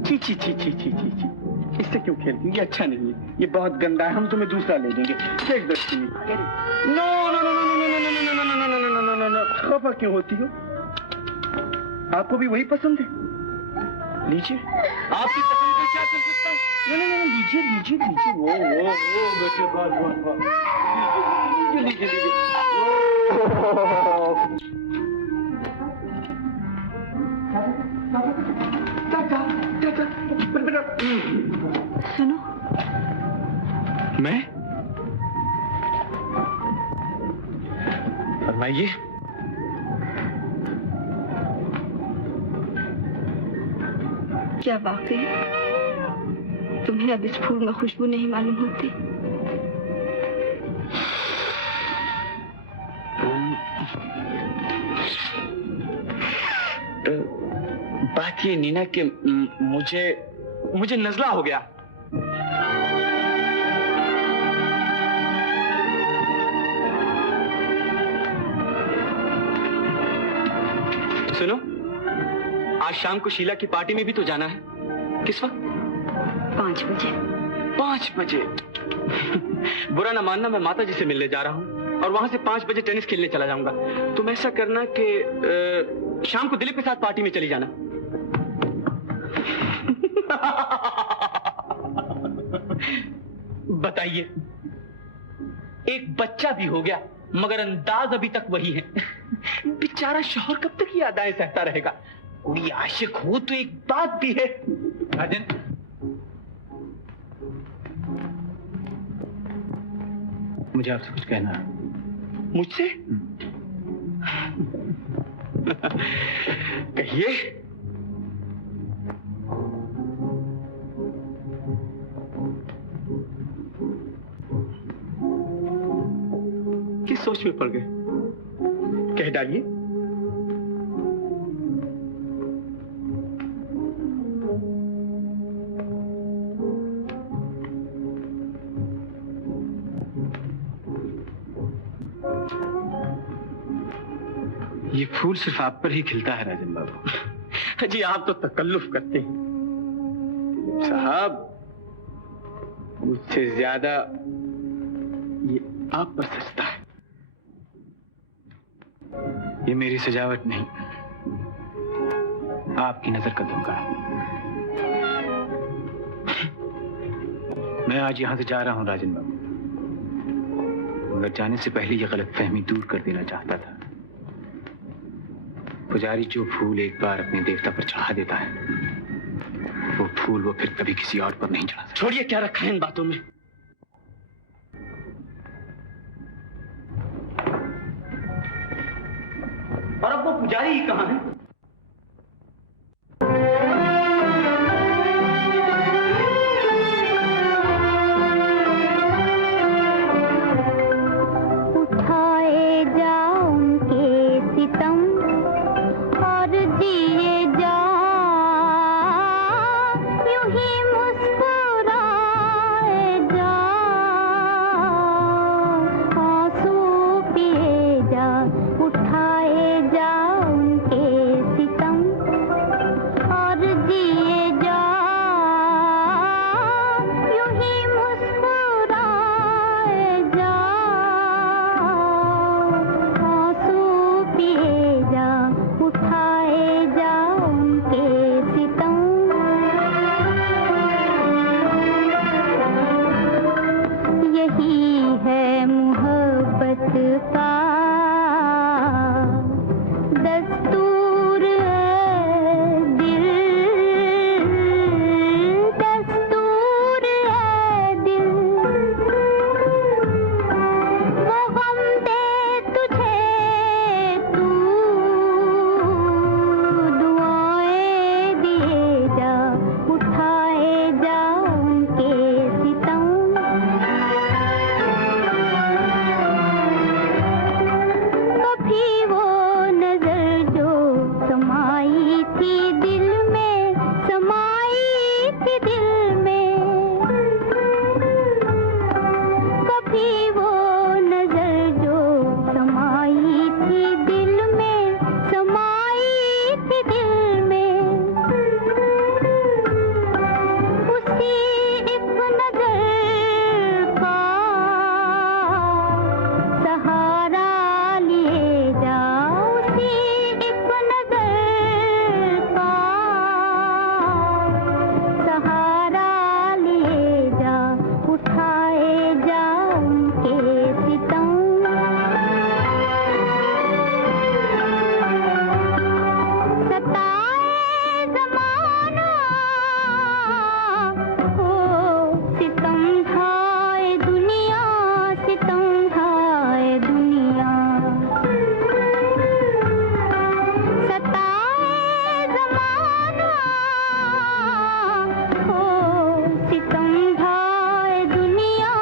ची ची ची ची ची ची ची, इससे क्यों खेलती हो? ये अच्छा नहीं है, ये बहुत गंदा है। हम तुम्हें दूसरा ले देंगे। फेंक दो इसकी। No no no no no no no no no no no no no no. खफा क्यों होती हो? आपको भी वही पसंद है? लीजिए, आपकी पसंद को क्या कर सकता हूँ? नहीं, लीजिए लीजिए लीजिए। वो बेटे बहुत लीजिए लीजिए लीजिए। सुनो। मैं? फरमाइए। क्या वाकई तुम्हें अब इस फूल में खुशबू नहीं मालूम होती? बात ये नीना कि मुझे नजला हो गया। सुनो, आज शाम को शीला की पार्टी में भी तो जाना है। किस वक्त? 5 बजे। 5 बजे? बुरा ना मानना, मैं माता जी से मिलने जा रहा हूँ और वहां से 5 बजे टेनिस खेलने चला जाऊंगा। तुम ऐसा करना कि शाम को दिलीप के साथ पार्टी में चली जाना। बताइए, एक बच्चा भी हो गया मगर अंदाज अभी तक वही है। बेचारा शौहर कब तक ये अदाएं सहता रहेगा? कोई आशिक हो तो एक बात भी है, राजन, मुझे आपसे कुछ कहना है। मुझसे? कहिए। किस सोच में पड़ गए? कह डालिए। ये फूल सिर्फ आप पर ही खिलता है राजन बाबू। जी आप तो तकल्लुफ करते हैं साहब, मुझसे ज्यादा ये आप पर सजता है। ये मेरी सजावट नहीं, आपकी नजर का धोखा है। मैं आज यहां से जा रहा हूं राजन बाबू, मगर जाने से पहले ये गलतफहमी दूर कर देना चाहता था। पुजारी जो फूल एक बार अपने देवता पर चढ़ा देता है, वो फूल वो फिर कभी किसी और पर नहीं चढ़ा सकता। छोड़िए, क्या रखा है इन बातों में। और अब वो पुजारी ही कहां है? उठाए जाओ उनके सितम और जिए जाओ, यूं ही मुस्कुराए जाओ, आंसू पिए जाओ। उठाए जाओ उनके सितम और जिए जाओ, यूं ही मुस्कुराए जाओ, आंसू पिए जाओ। उठाए जाओ उनके सितम। यही है मोहब्बत का दस्तूर है दिल, दस्तूर है दिल। वो गम दे तुझे तू दुआएं दिए जा। उठाए जाओ उनके सितम। कभी वो नजर जो समाई थी दिल में, समाई थी दिल में। कभी वो नजर जो समाई थी दिल में, समाई थी दिल में। उसी एक नजर का सहारा लिए जाओ, उसी एक नजर का सहारा लिए जाओ। उठाए जाओ उनके सितम। सताए ज़माना हो, सितम ढाए दुनिया, सितम ढाए दुनिया। सताए ज़माना हो, सितम ढाए दुनिया,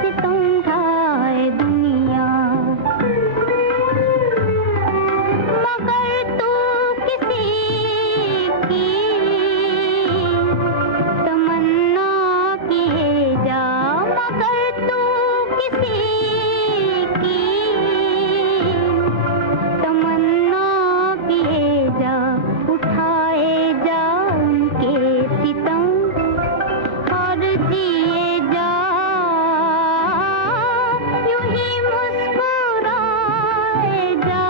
सितम ढाए दुनिया। मगर तू किसी की तमन्ना किए जा, मगर तू किसी की तमन्ना किए जा। उठाए जा उनके सितम और जिए जा, यूं ही मुस्कुराए जा,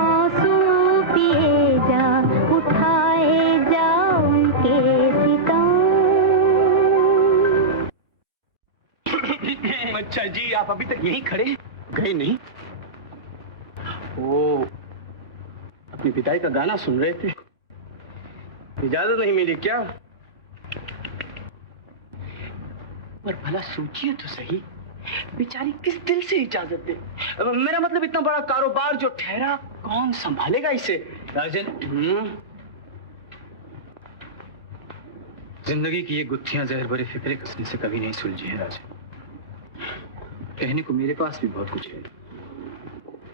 आंसू पिए जा। उठाए जा उनके सितम। अच्छा जी, आप अभी तक यहीं खड़े गए नहीं? वो अपनी पिताई का गाना सुन रहे थे। इजाजत नहीं मिली क्या? पर भला सोचिए तो सही, बेचारी किस दिल से इजाजत दे? मेरा मतलब इतना बड़ा कारोबार जो ठहरा, कौन संभालेगा इसे? राजन, जिंदगी की ये गुत्थियां जहर भरे फिक्रे कसने से कभी नहीं सुलझी है राजन। कहने को मेरे पास भी बहुत कुछ है,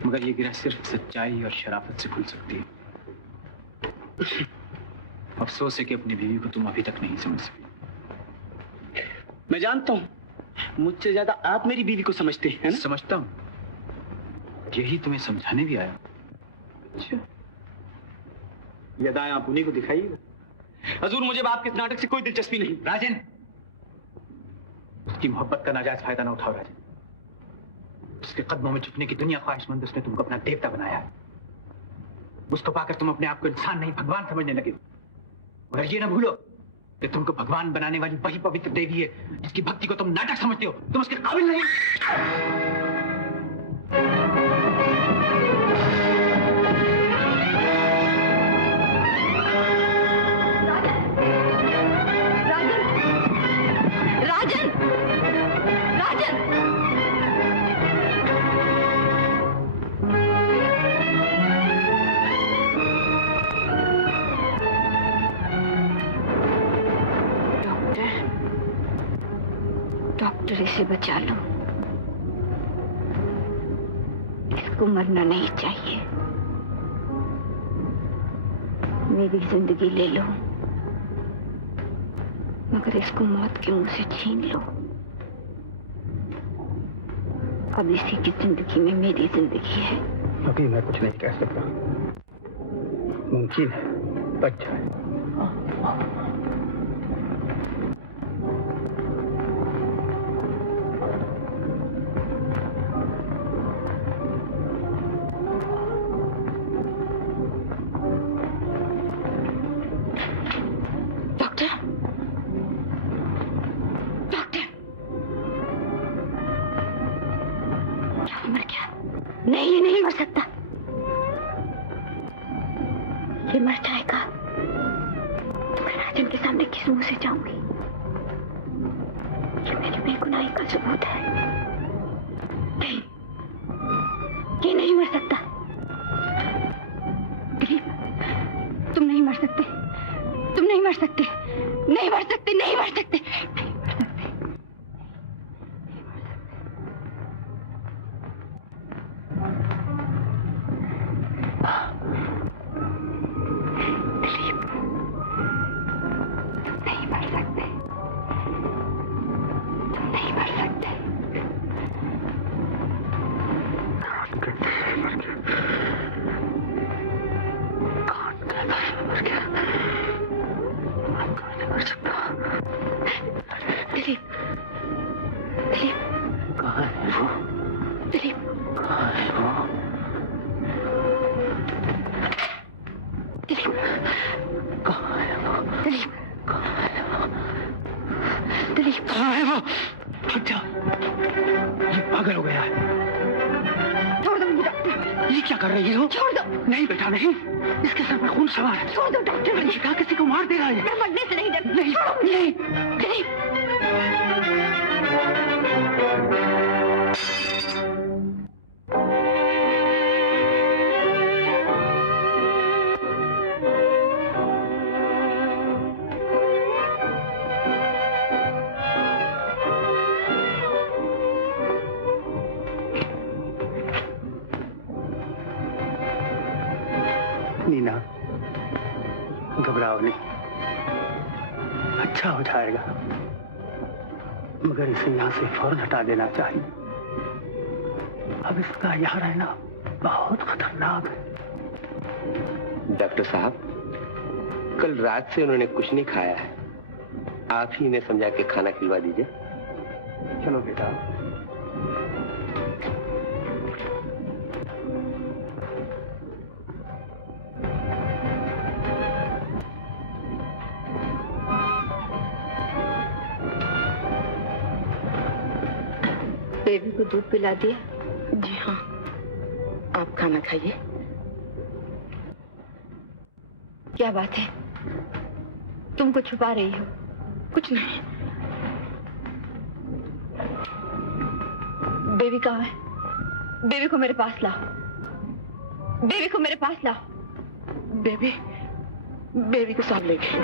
मगर ये गिरह सिर्फ सच्चाई और शराफत से खुल सकती है। अफसोस है कि अपनी बीवी को तुम अभी तक नहीं समझ सके। मैं जानता हूँ, मुझसे ज्यादा आप मेरी बीवी को समझते हैं ना? समझता हूँ, यही तुम्हें समझाने भी आया। अच्छा, ये अदाएं आप उन्हीं को दिखाइएगा। हजूर, मुझे बाप के इस नाटक से कोई दिलचस्पी नहीं। राजन, उसकी मोहब्बत का नाजायज फायदा ना उठाओ राजन। उसके कदमों में झुकने की दुनिया ख्वाहिशमंद उसने तुमको अपना देवता बनाया है। उसको पाकर तुम अपने आप को इंसान नहीं भगवान समझने लगे। मगर ये ना भूलो कि तुमको भगवान बनाने वाली वही पवित्र देवी है जिसकी भक्ति को तुम नाटक समझते हो। तुम उसके काबिल नहीं। राजन, राजन, डॉक्टर इसे बचा लो, इसको मरना नहीं चाहिए। मेरी जिंदगी ले लो, मगर इसको मौत के मुंह से छीन लो। अब इसी की जिंदगी में मेरी जिंदगी है। अभी मैं कुछ नहीं कह सकता, मुमकिन है बच जाए। नहीं, ये नहीं मर सकता। ये मर जाएगा तो मैं राजन के सामने किस मुंह से जाऊंगी? ये मेरी बेगुनाही का सबूत है। नहीं, ये नहीं मर सकता। दिलीप, तुम नहीं मर सकते, तुम नहीं मर सकते, नहीं मर सकते, नहीं मर सकते, नहीं मर सकते। नीना, घबराओ नहीं, अच्छा हो जाएगा, मगर इसे यहाँ से फौरन हटा देना चाहिए। अब इसका यहाँ रहना बहुत खतरनाक है। डॉक्टर साहब, कल रात से उन्होंने कुछ नहीं खाया है, आप ही इन्हें समझा के खाना खिलवा दीजिए। चलो बेटा। बेबी को दूध पिला दिया? जी हाँ, आप खाना खाइए। क्या बात है, तुम कुछ छुपा रही हो। कुछ नहीं। बेबी कहाँ है? बेबी को मेरे पास लाओ। बेबी को मेरे पास लाओ। बेबी को साथ ले गए।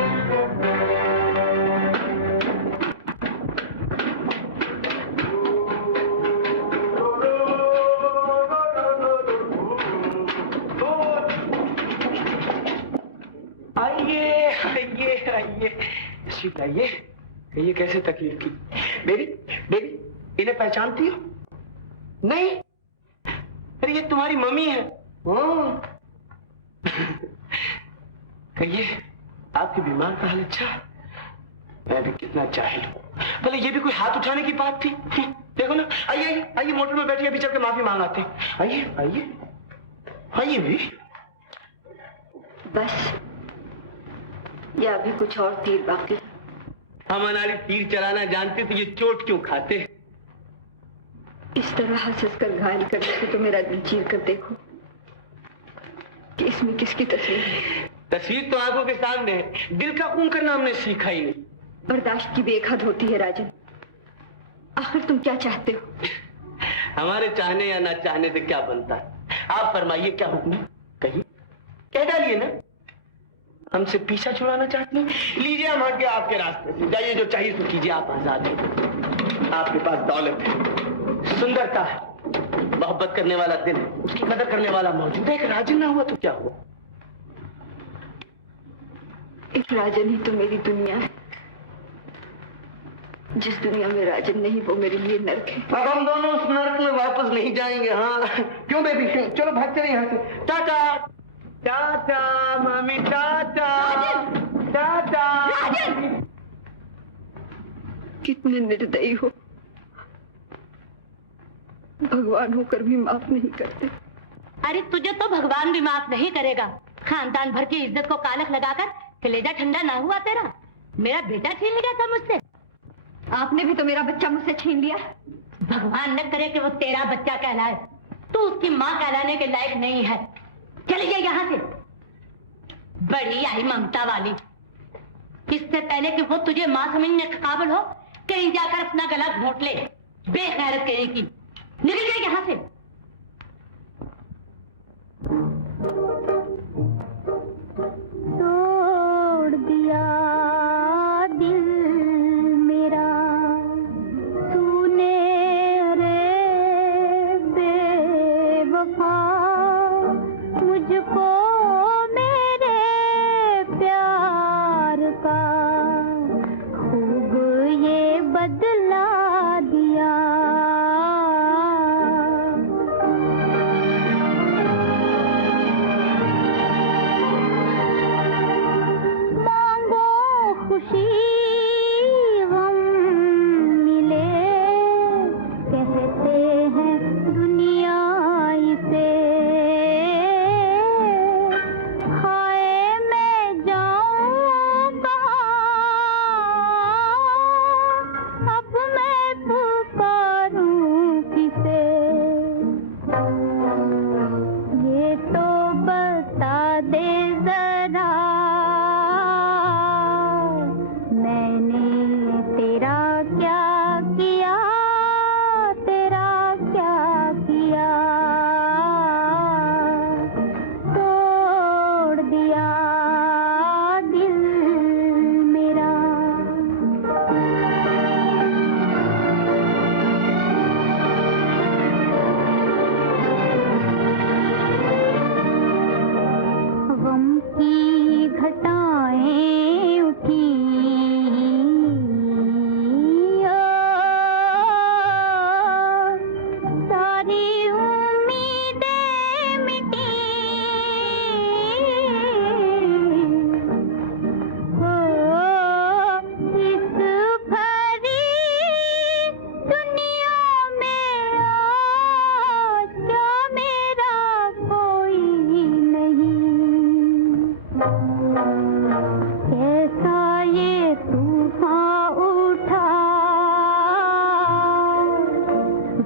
आइए, ये कैसे तकलीफ की? बेबी, इन्हें पहचानती हो? नहीं? अरे ये तुम्हारी मम्मी है। कहिए, आपकी बीमार का हाल अच्छा? मैं भी कितना जाहिल हूँ। भले ये भी कोई हाथ उठाने की बात थी? देखो ना, आइए मोटर में बैठिए, अभी चल के माफी मांग आते हैं। आइए भी। बस या अभी कुछ और तीर बाकी? हम अनाड़ी तीर चलाना जानते तो ये चोट क्यों खाते? इस तरह हंस कर घायल करने से तो मेरा दिल चीर कर देखो कि इसमें किसकी तस्वीर है। तस्वीर तो आंखों के सामने है, दिल का खून करना हमने सीखा ही नहीं। बर्दाश्त की बेहद होती है राजन। आखिर तुम क्या चाहते हो? हमारे चाहने या ना चाहने से क्या बनता है? आप फरमाइए, क्या हुक्म है? कहिए, कह डालिए ना। हमसे पीछा छुड़ाना चाहते हैं? लीजिए, हम हट गए आपके रास्ते से। जाइए, जो चाहिए तो कीजिए, आप आजाद हैं। आपके पास दौलत है, सुंदरता है, मोहब्बत करने वाला दिल है, उसकी कदर करने वाला मौजूद है। एक राजन ना हुआ तो क्या हुआ? एक राजन ही तो मेरी दुनिया है। जिस दुनिया में राजन नहीं वो मेरे लिए नर्क है। अब हम दोनों उस नर्क में वापस नहीं जाएंगे। हाँ क्यों बेबी? चलो भाग चले यहाँ से। टाटा टाटा मामी, टाटा टाटा। कितने निर्दयी हो, भगवान होकर भी माफ नहीं करते। अरे तुझे तो भगवान भी माफ नहीं करेगा। खानदान भर की इज्जत को कालख लगाकर कलेजा ठंडा ना हुआ तेरा? मेरा बेटा छीन लिया था मुझसे। आपने भी तो मेरा बच्चा मुझसे छीन लिया। भगवान न करे कि वो तेरा बच्चा कहलाए। तू उसकी माँ कहलाने के लायक नहीं है। चलिए यहाँ से। बड़ी आई ममता वाली। इससे पहले कि वो तुझे माँ समझने के काबिल हो, कहीं जाकर अपना गला घोंट ले। बेगैरत कहीं की। निकल जाए यहाँ से। तोड़ दिया दिल मेरा तूने रे बेवफा, मुझको मेरे प्यार का खूब ये बदला दिया। खुशी गम मिले कहते हैं दुनिया इसे। हाय मैं जाऊं कहाँ, अब मैं पुकारूं किसे। ये तो बता दे जरा,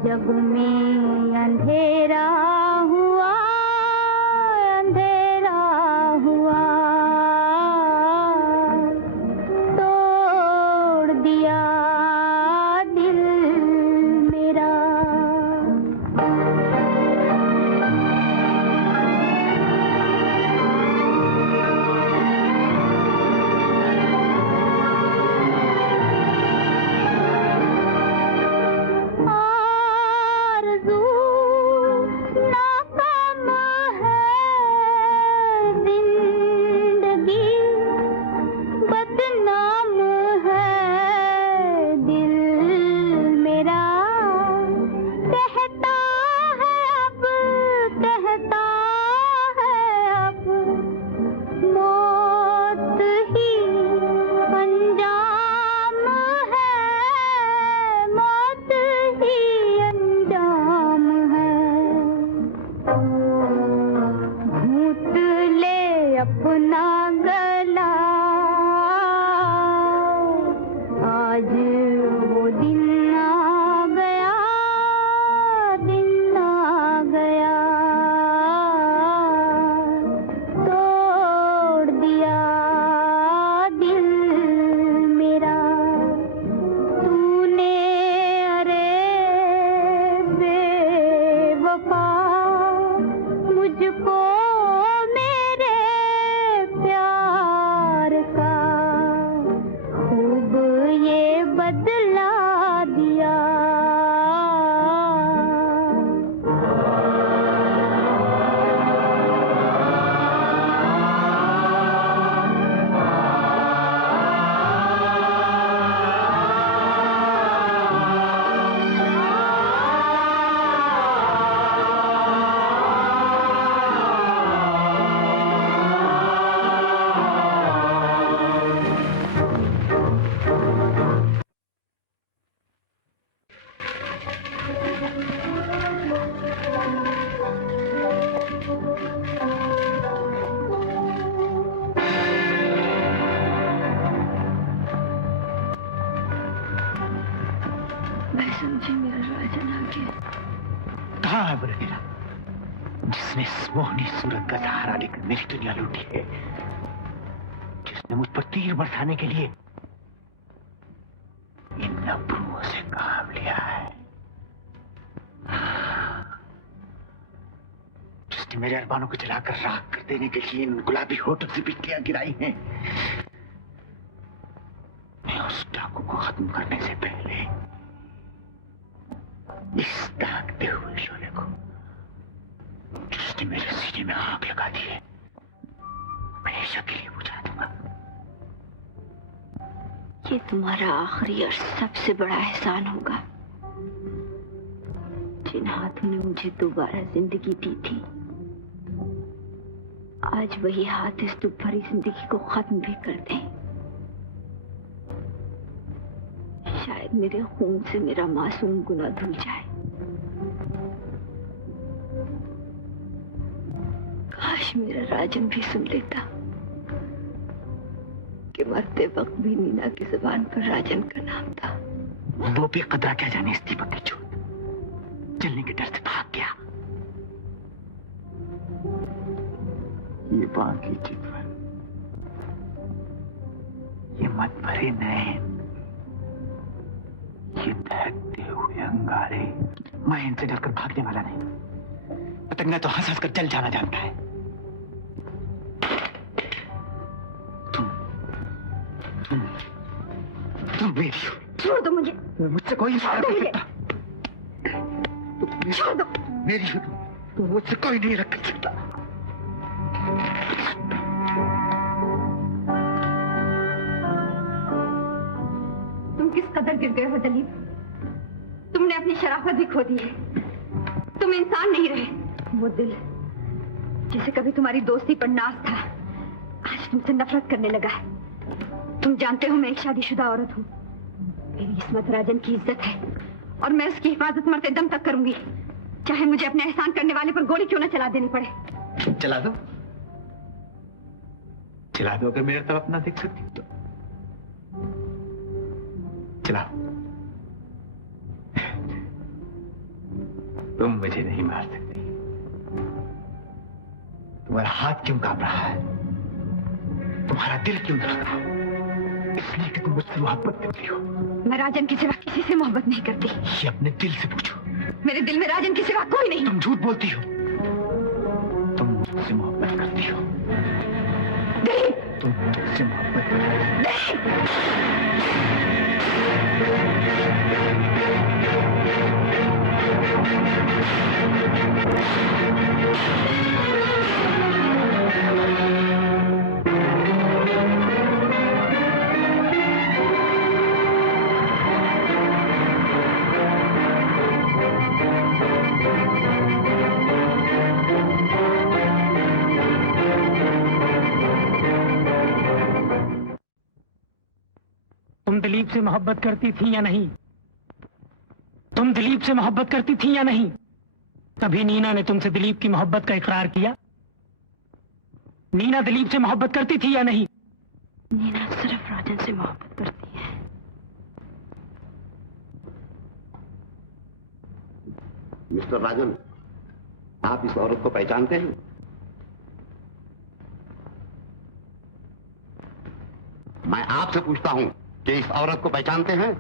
जग में अंधेरा हुआ, अंधेरा हुआ। बदला दिया। मैं समझी मेरा राजन आ गया। कहाँ है वो मेरा, जिसने इस मोहनी सूरत का सहारा लेकर मेरी दुनिया लूटी है, जिसने मुझ पर तीर बरसाने के लिए इन नब्रुओं से काम लिया है, जिसने मेरे अरमानों को जलाकर राख कर देने के लिए इन गुलाबी होठों से बिजलियां गिराई हैं। मैं उस डाकू को खत्म करने से पहले इस दागते हुए शोले को, जिसने मेरे सीने में आग लगा दी है, हमेशा के लिए बुझा दूंगा। ये तुम्हारा आखिरी और सबसे बड़ा एहसान होगा। जिन हाथों ने मुझे दोबारा जिंदगी दी थी, आज वही हाथ इस दुख भरी जिंदगी को खत्म भी कर दें। शायद मेरे खून से मेरा मासूम गुनाह धुल जाए। काश मेरा राजन भी सुन लेता कि मरते वक्त भी नीना की जुबान पर राजन का नाम था। वो भी कदरा क्या जाने इस दीपक की चोट, जलने के डर से भाग गया। ये बाकी चितवन, ये मत भरे नैन, ये दहकते हुए अंगारे, मैं इनसे डरकर भागने वाला नहीं। पतंगा तो हंस हंस कर जल जाना जानता है। तुम मेरी हो। छोड़ दो मुझे। मुझसे कोई नहीं कर सकता। छोड़ दो। मेरी हो तुम, मुझसे कोई नहीं रख सकता। तुम किस कदर गिर गए हो दलीप। तुमने अपनी शराफत भी खो दी है। तुम इंसान नहीं रहे। वो दिल जिसे कभी तुम्हारी दोस्ती पर नाज था, आज तुमसे नफरत करने लगा है। तुम जानते हो मैं एक शादीशुदा औरत हूँ। मेरी इस्मत राजन की इज्जत है और मैं उसकी हिफाजत मरते दम तक करूंगी, चाहे मुझे अपने एहसान करने वाले पर गोली क्यों न चला देनी पड़े। चला दो, चला दो, अगर मेरे तरफ अपना देख सकती तो चलाओ। तुम मुझे नहीं मार सकती। तुम्हारा हाथ क्यों कांप रहा है, तुम्हारा दिल क्यों धड़क रहा है? इसलिए कि तुम मुझसे मोहब्बत करती हो। मैं राजन के सिवा किसी से मोहब्बत नहीं करती। ये अपने दिल से पूछो। मेरे दिल में राजन के सिवा कोई नहीं। तुम झूठ बोलती हो। तुम मुझसे मोहब्बत करती हो। तुम मुझसे मोहब्बत करती तुम दिलीप से मोहब्बत करती थी या नहीं? तुम दिलीप से मोहब्बत करती थी या नहीं? कभी नीना ने तुमसे दिलीप की मोहब्बत का इकरार किया? नीना दिलीप से मोहब्बत करती थी या नहीं? नीना सिर्फ राजन से मोहब्बत करती है। मिस्टर राजन, आप इस औरत को पहचानते हैं? मैं आपसे पूछता हूं कि इस औरत को पहचानते हैं?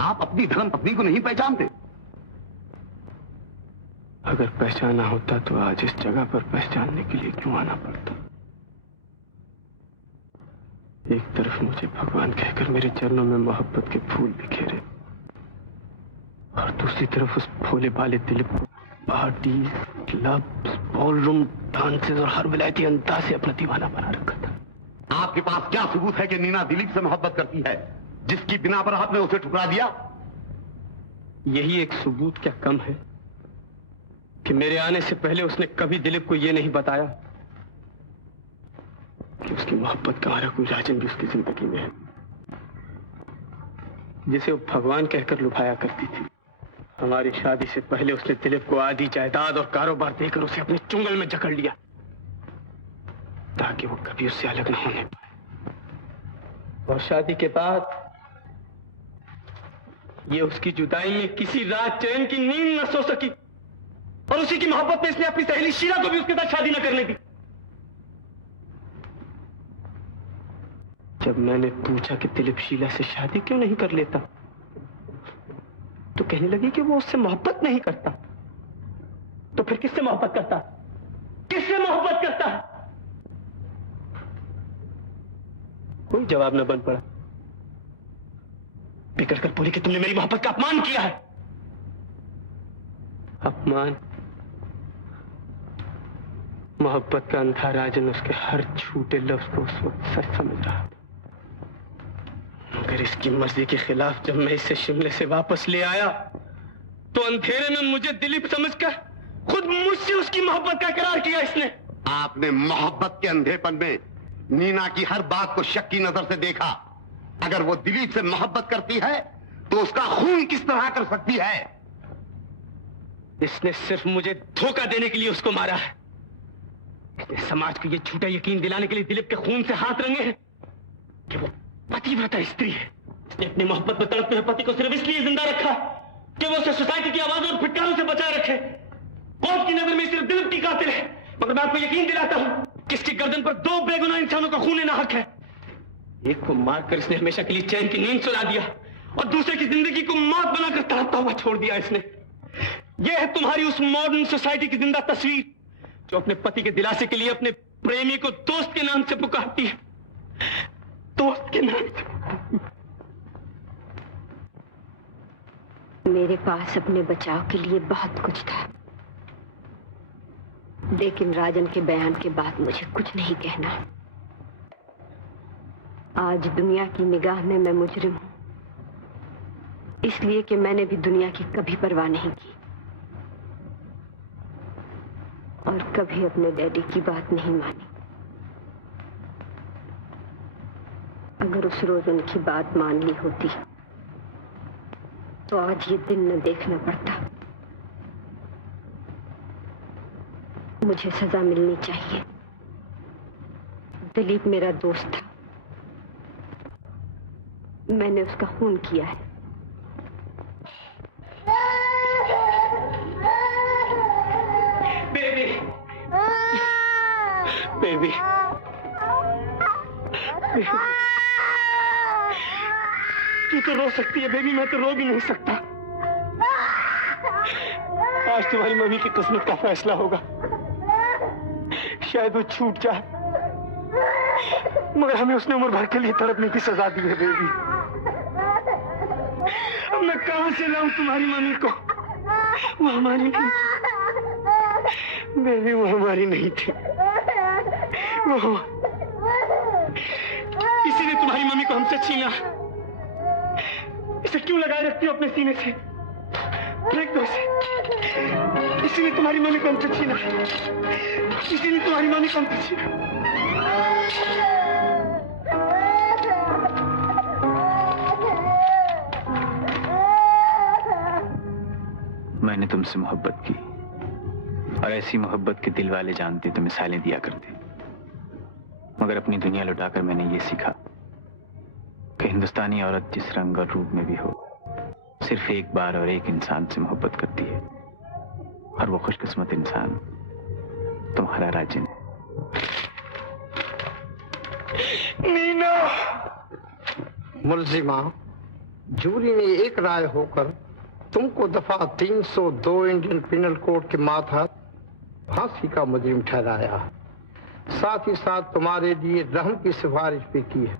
आप अपनी धर्म पत्नी को नहीं पहचानते? अगर पहचाना होता तो आज इस जगह पर पहचानने के लिए क्यों आना पड़ता? एक तरफ मुझे भगवान कहकर मेरे चरणों में मोहब्बत के फूल बिखेरे और दूसरी तरफ उस भोले भाले दिलीप को पार्टी, क्लब, बॉलरूम, डांसेस और हर विलायती अंदाज से अपना दीवाना बना रखा था। आपके पास क्या सबूत है कि नीना दिलीप से मोहब्बत करती है, जिसकी बिना पर आपने उसे ठुकरा दिया? यही एक सबूत क्या कम है कि मेरे आने से पहले उसने कभी दिलीप को यह नहीं बताया कि उसकी मोहब्बत का हमारा कोई राजन भी उसकी जिंदगी में है, जिसे वो भगवान कहकर लुभाया करती थी। हमारी शादी से पहले उसने दिलीप को आधी जायदाद और कारोबार देकर उसे अपने चुंगल में जकड़ लिया ताकि वो कभी उससे अलग न होने पाए। और शादी के बाद ये उसकी जुदाई में किसी रात चैन की नींद न सो सकी और उसी की मोहब्बत में इसने अपनी सहेली शीला को भी उसके साथ शादी न करने दी। जब मैंने पूछा कि दिलीप शीला से शादी क्यों नहीं कर लेता तो कहने लगी कि वो उससे मोहब्बत नहीं करता। तो फिर किससे मोहब्बत करता? किससे मोहब्बत करता? कोई जवाब न बन पड़ा। बिगड़ कर बोली कि तुमने मेरी मोहब्बत का अपमान किया है। अपमान? मोहब्बत का अंधा राजन उसके हर झूठे लफ्ज को उस वक्त सच समझ रहा था, मगर इसकी मर्जी के खिलाफ जब मैं इसे शिमले से वापस ले आया तो अंधेरे में मुझे दिलीप समझकर खुद मुझसे उसकी मोहब्बत का इकरार किया इसने। आपने मोहब्बत के अंधेपन में नीना की हर बात को शक की नजर से देखा। अगर वो दिलीप से मोहब्बत करती है तो उसका खून किस तरह कर सकती है? इसने सिर्फ मुझे धोखा देने के लिए उसको मारा है। इसने समाज को यह झूठा यकीन दिलाने के लिए दिलीप के खून से हाथ रंगे हैं कि वो पतिव्रता स्त्री है। इसने अपनी मोहब्बत में तड़पते हुए पति को सिर्फ इसलिए जिंदा रखा कि वो उसे सोसाइटी की आवाजों और फिटकारों से बचाए रखे। कोर्ट की नजर में सिर्फ दिलीप की कातिल है, मगर मैं आपको यकीन दिलाता हूं कि इसकी गर्दन पर 2 बेगुनाह इंसानों का खून नाहक है। एक को मारकर इसने हमेशा के लिए चैन की नींद सुला दिया और दूसरे की जिंदगी को मौत बनाकर तड़पता हुआ छोड़ दिया इसने। यह है तुम्हारी उस मॉडर्न सोसाइटी की जिंदा तस्वीर जो अपने पति के दिलासे के लिए अपने प्रेमी को दोस्त के नाम से पुकारती है। दोस्त के नाम से। मेरे पास अपने बचाव के लिए बहुत कुछ था, लेकिन राजन के बयान के बाद मुझे कुछ नहीं कहना। आज दुनिया की निगाह में मैं मुजरिम हूं, इसलिए कि मैंने भी दुनिया की कभी परवाह नहीं की और कभी अपने डैडी की बात नहीं मानी। अगर उस रोज उनकी बात मान ली होती तो आज ये दिन न देखना पड़ता। मुझे सजा मिलनी चाहिए। दिलीप मेरा दोस्त था, मैंने उसका खून किया है। बेबी, बेबी, तू तो रो सकती है बेबी, मैं तो रो भी नहीं सकता। आज तुम्हारी मम्मी की किस्मत का फैसला होगा। शायद वो छूट जाए, मगर हमें उसने उम्र भर के लिए तड़पने की सजा दी है बेबी। अब मैं कहां से लाऊं तुम्हारी मम्मी को? वो हमारी नहीं बेबी, वो हमारी नहीं थी। वो इसीलिए तुम्हारी मम्मी को हमसे छीना। इसे क्यों लगाए रखती हो अपने सीने से? फेंक दो इसे। इसीलिए तुम्हारी मम्मी को हमसे छीना, इसीलिए तुम्हारी मम्मी को हमसे छीना। मैंने तुमसे मोहब्बत की और ऐसी मोहब्बत के दिल वाले जानते तो मिसालें दिया करते, मगर अपनी दुनिया लुटाकर मैंने ये सीखा कि हिंदुस्तानी औरत जिस रंग और रूप में भी हो, सिर्फ एक बार और एक इंसान से मोहब्बत करती है और वो खुशकिस्मत इंसान तुम्हारा राजन है। मीना! मुलजिमा, जूरी ने एक राय होकर तुमको दफा 302 इंडियन पिनल कोड के मातहत फांसी का मुजरिम ठहराया। साथ ही साथ तुम्हारे लिए रहम की सिफारिश भी की है।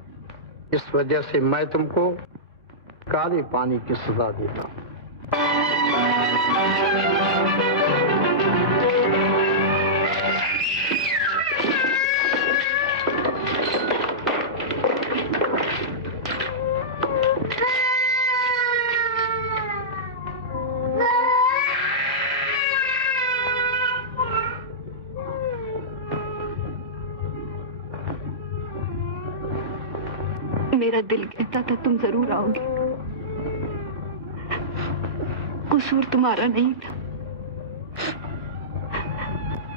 इस वजह से मैं तुमको काले पानी की सजा देता हूं। मेरा दिल कहता था तुम जरूर आओगे। कसूर तुम्हारा नहीं था।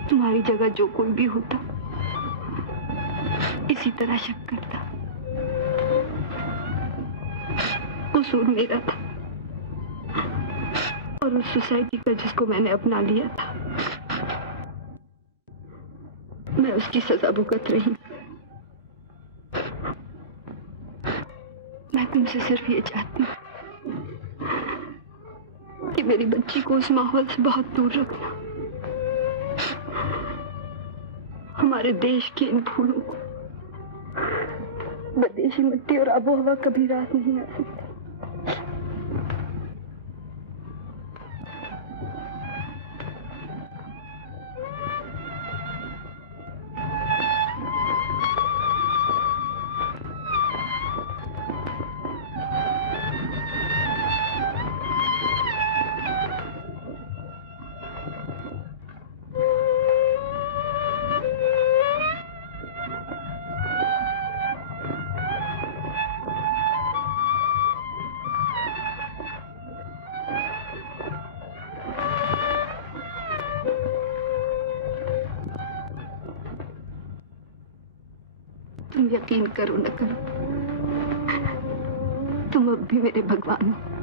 तुम्हारी जगह जो कोई भी होता इसी तरह शक करता। कसूर मेरा था और उस सोसाइटी का जिसको मैंने अपना लिया था, मैं उसकी सजा भुगत रही। मैं तुमसे सिर्फ ये चाहती हूँ कि मेरी बच्ची को उस माहौल से बहुत दूर रखना। हमारे देश के इन फूलों को विदेशी मिट्टी और आबो हवा कभी रास नहीं आ सकती। तुम यकीन करो न करो, तुम अब भी मेरे भगवान हो।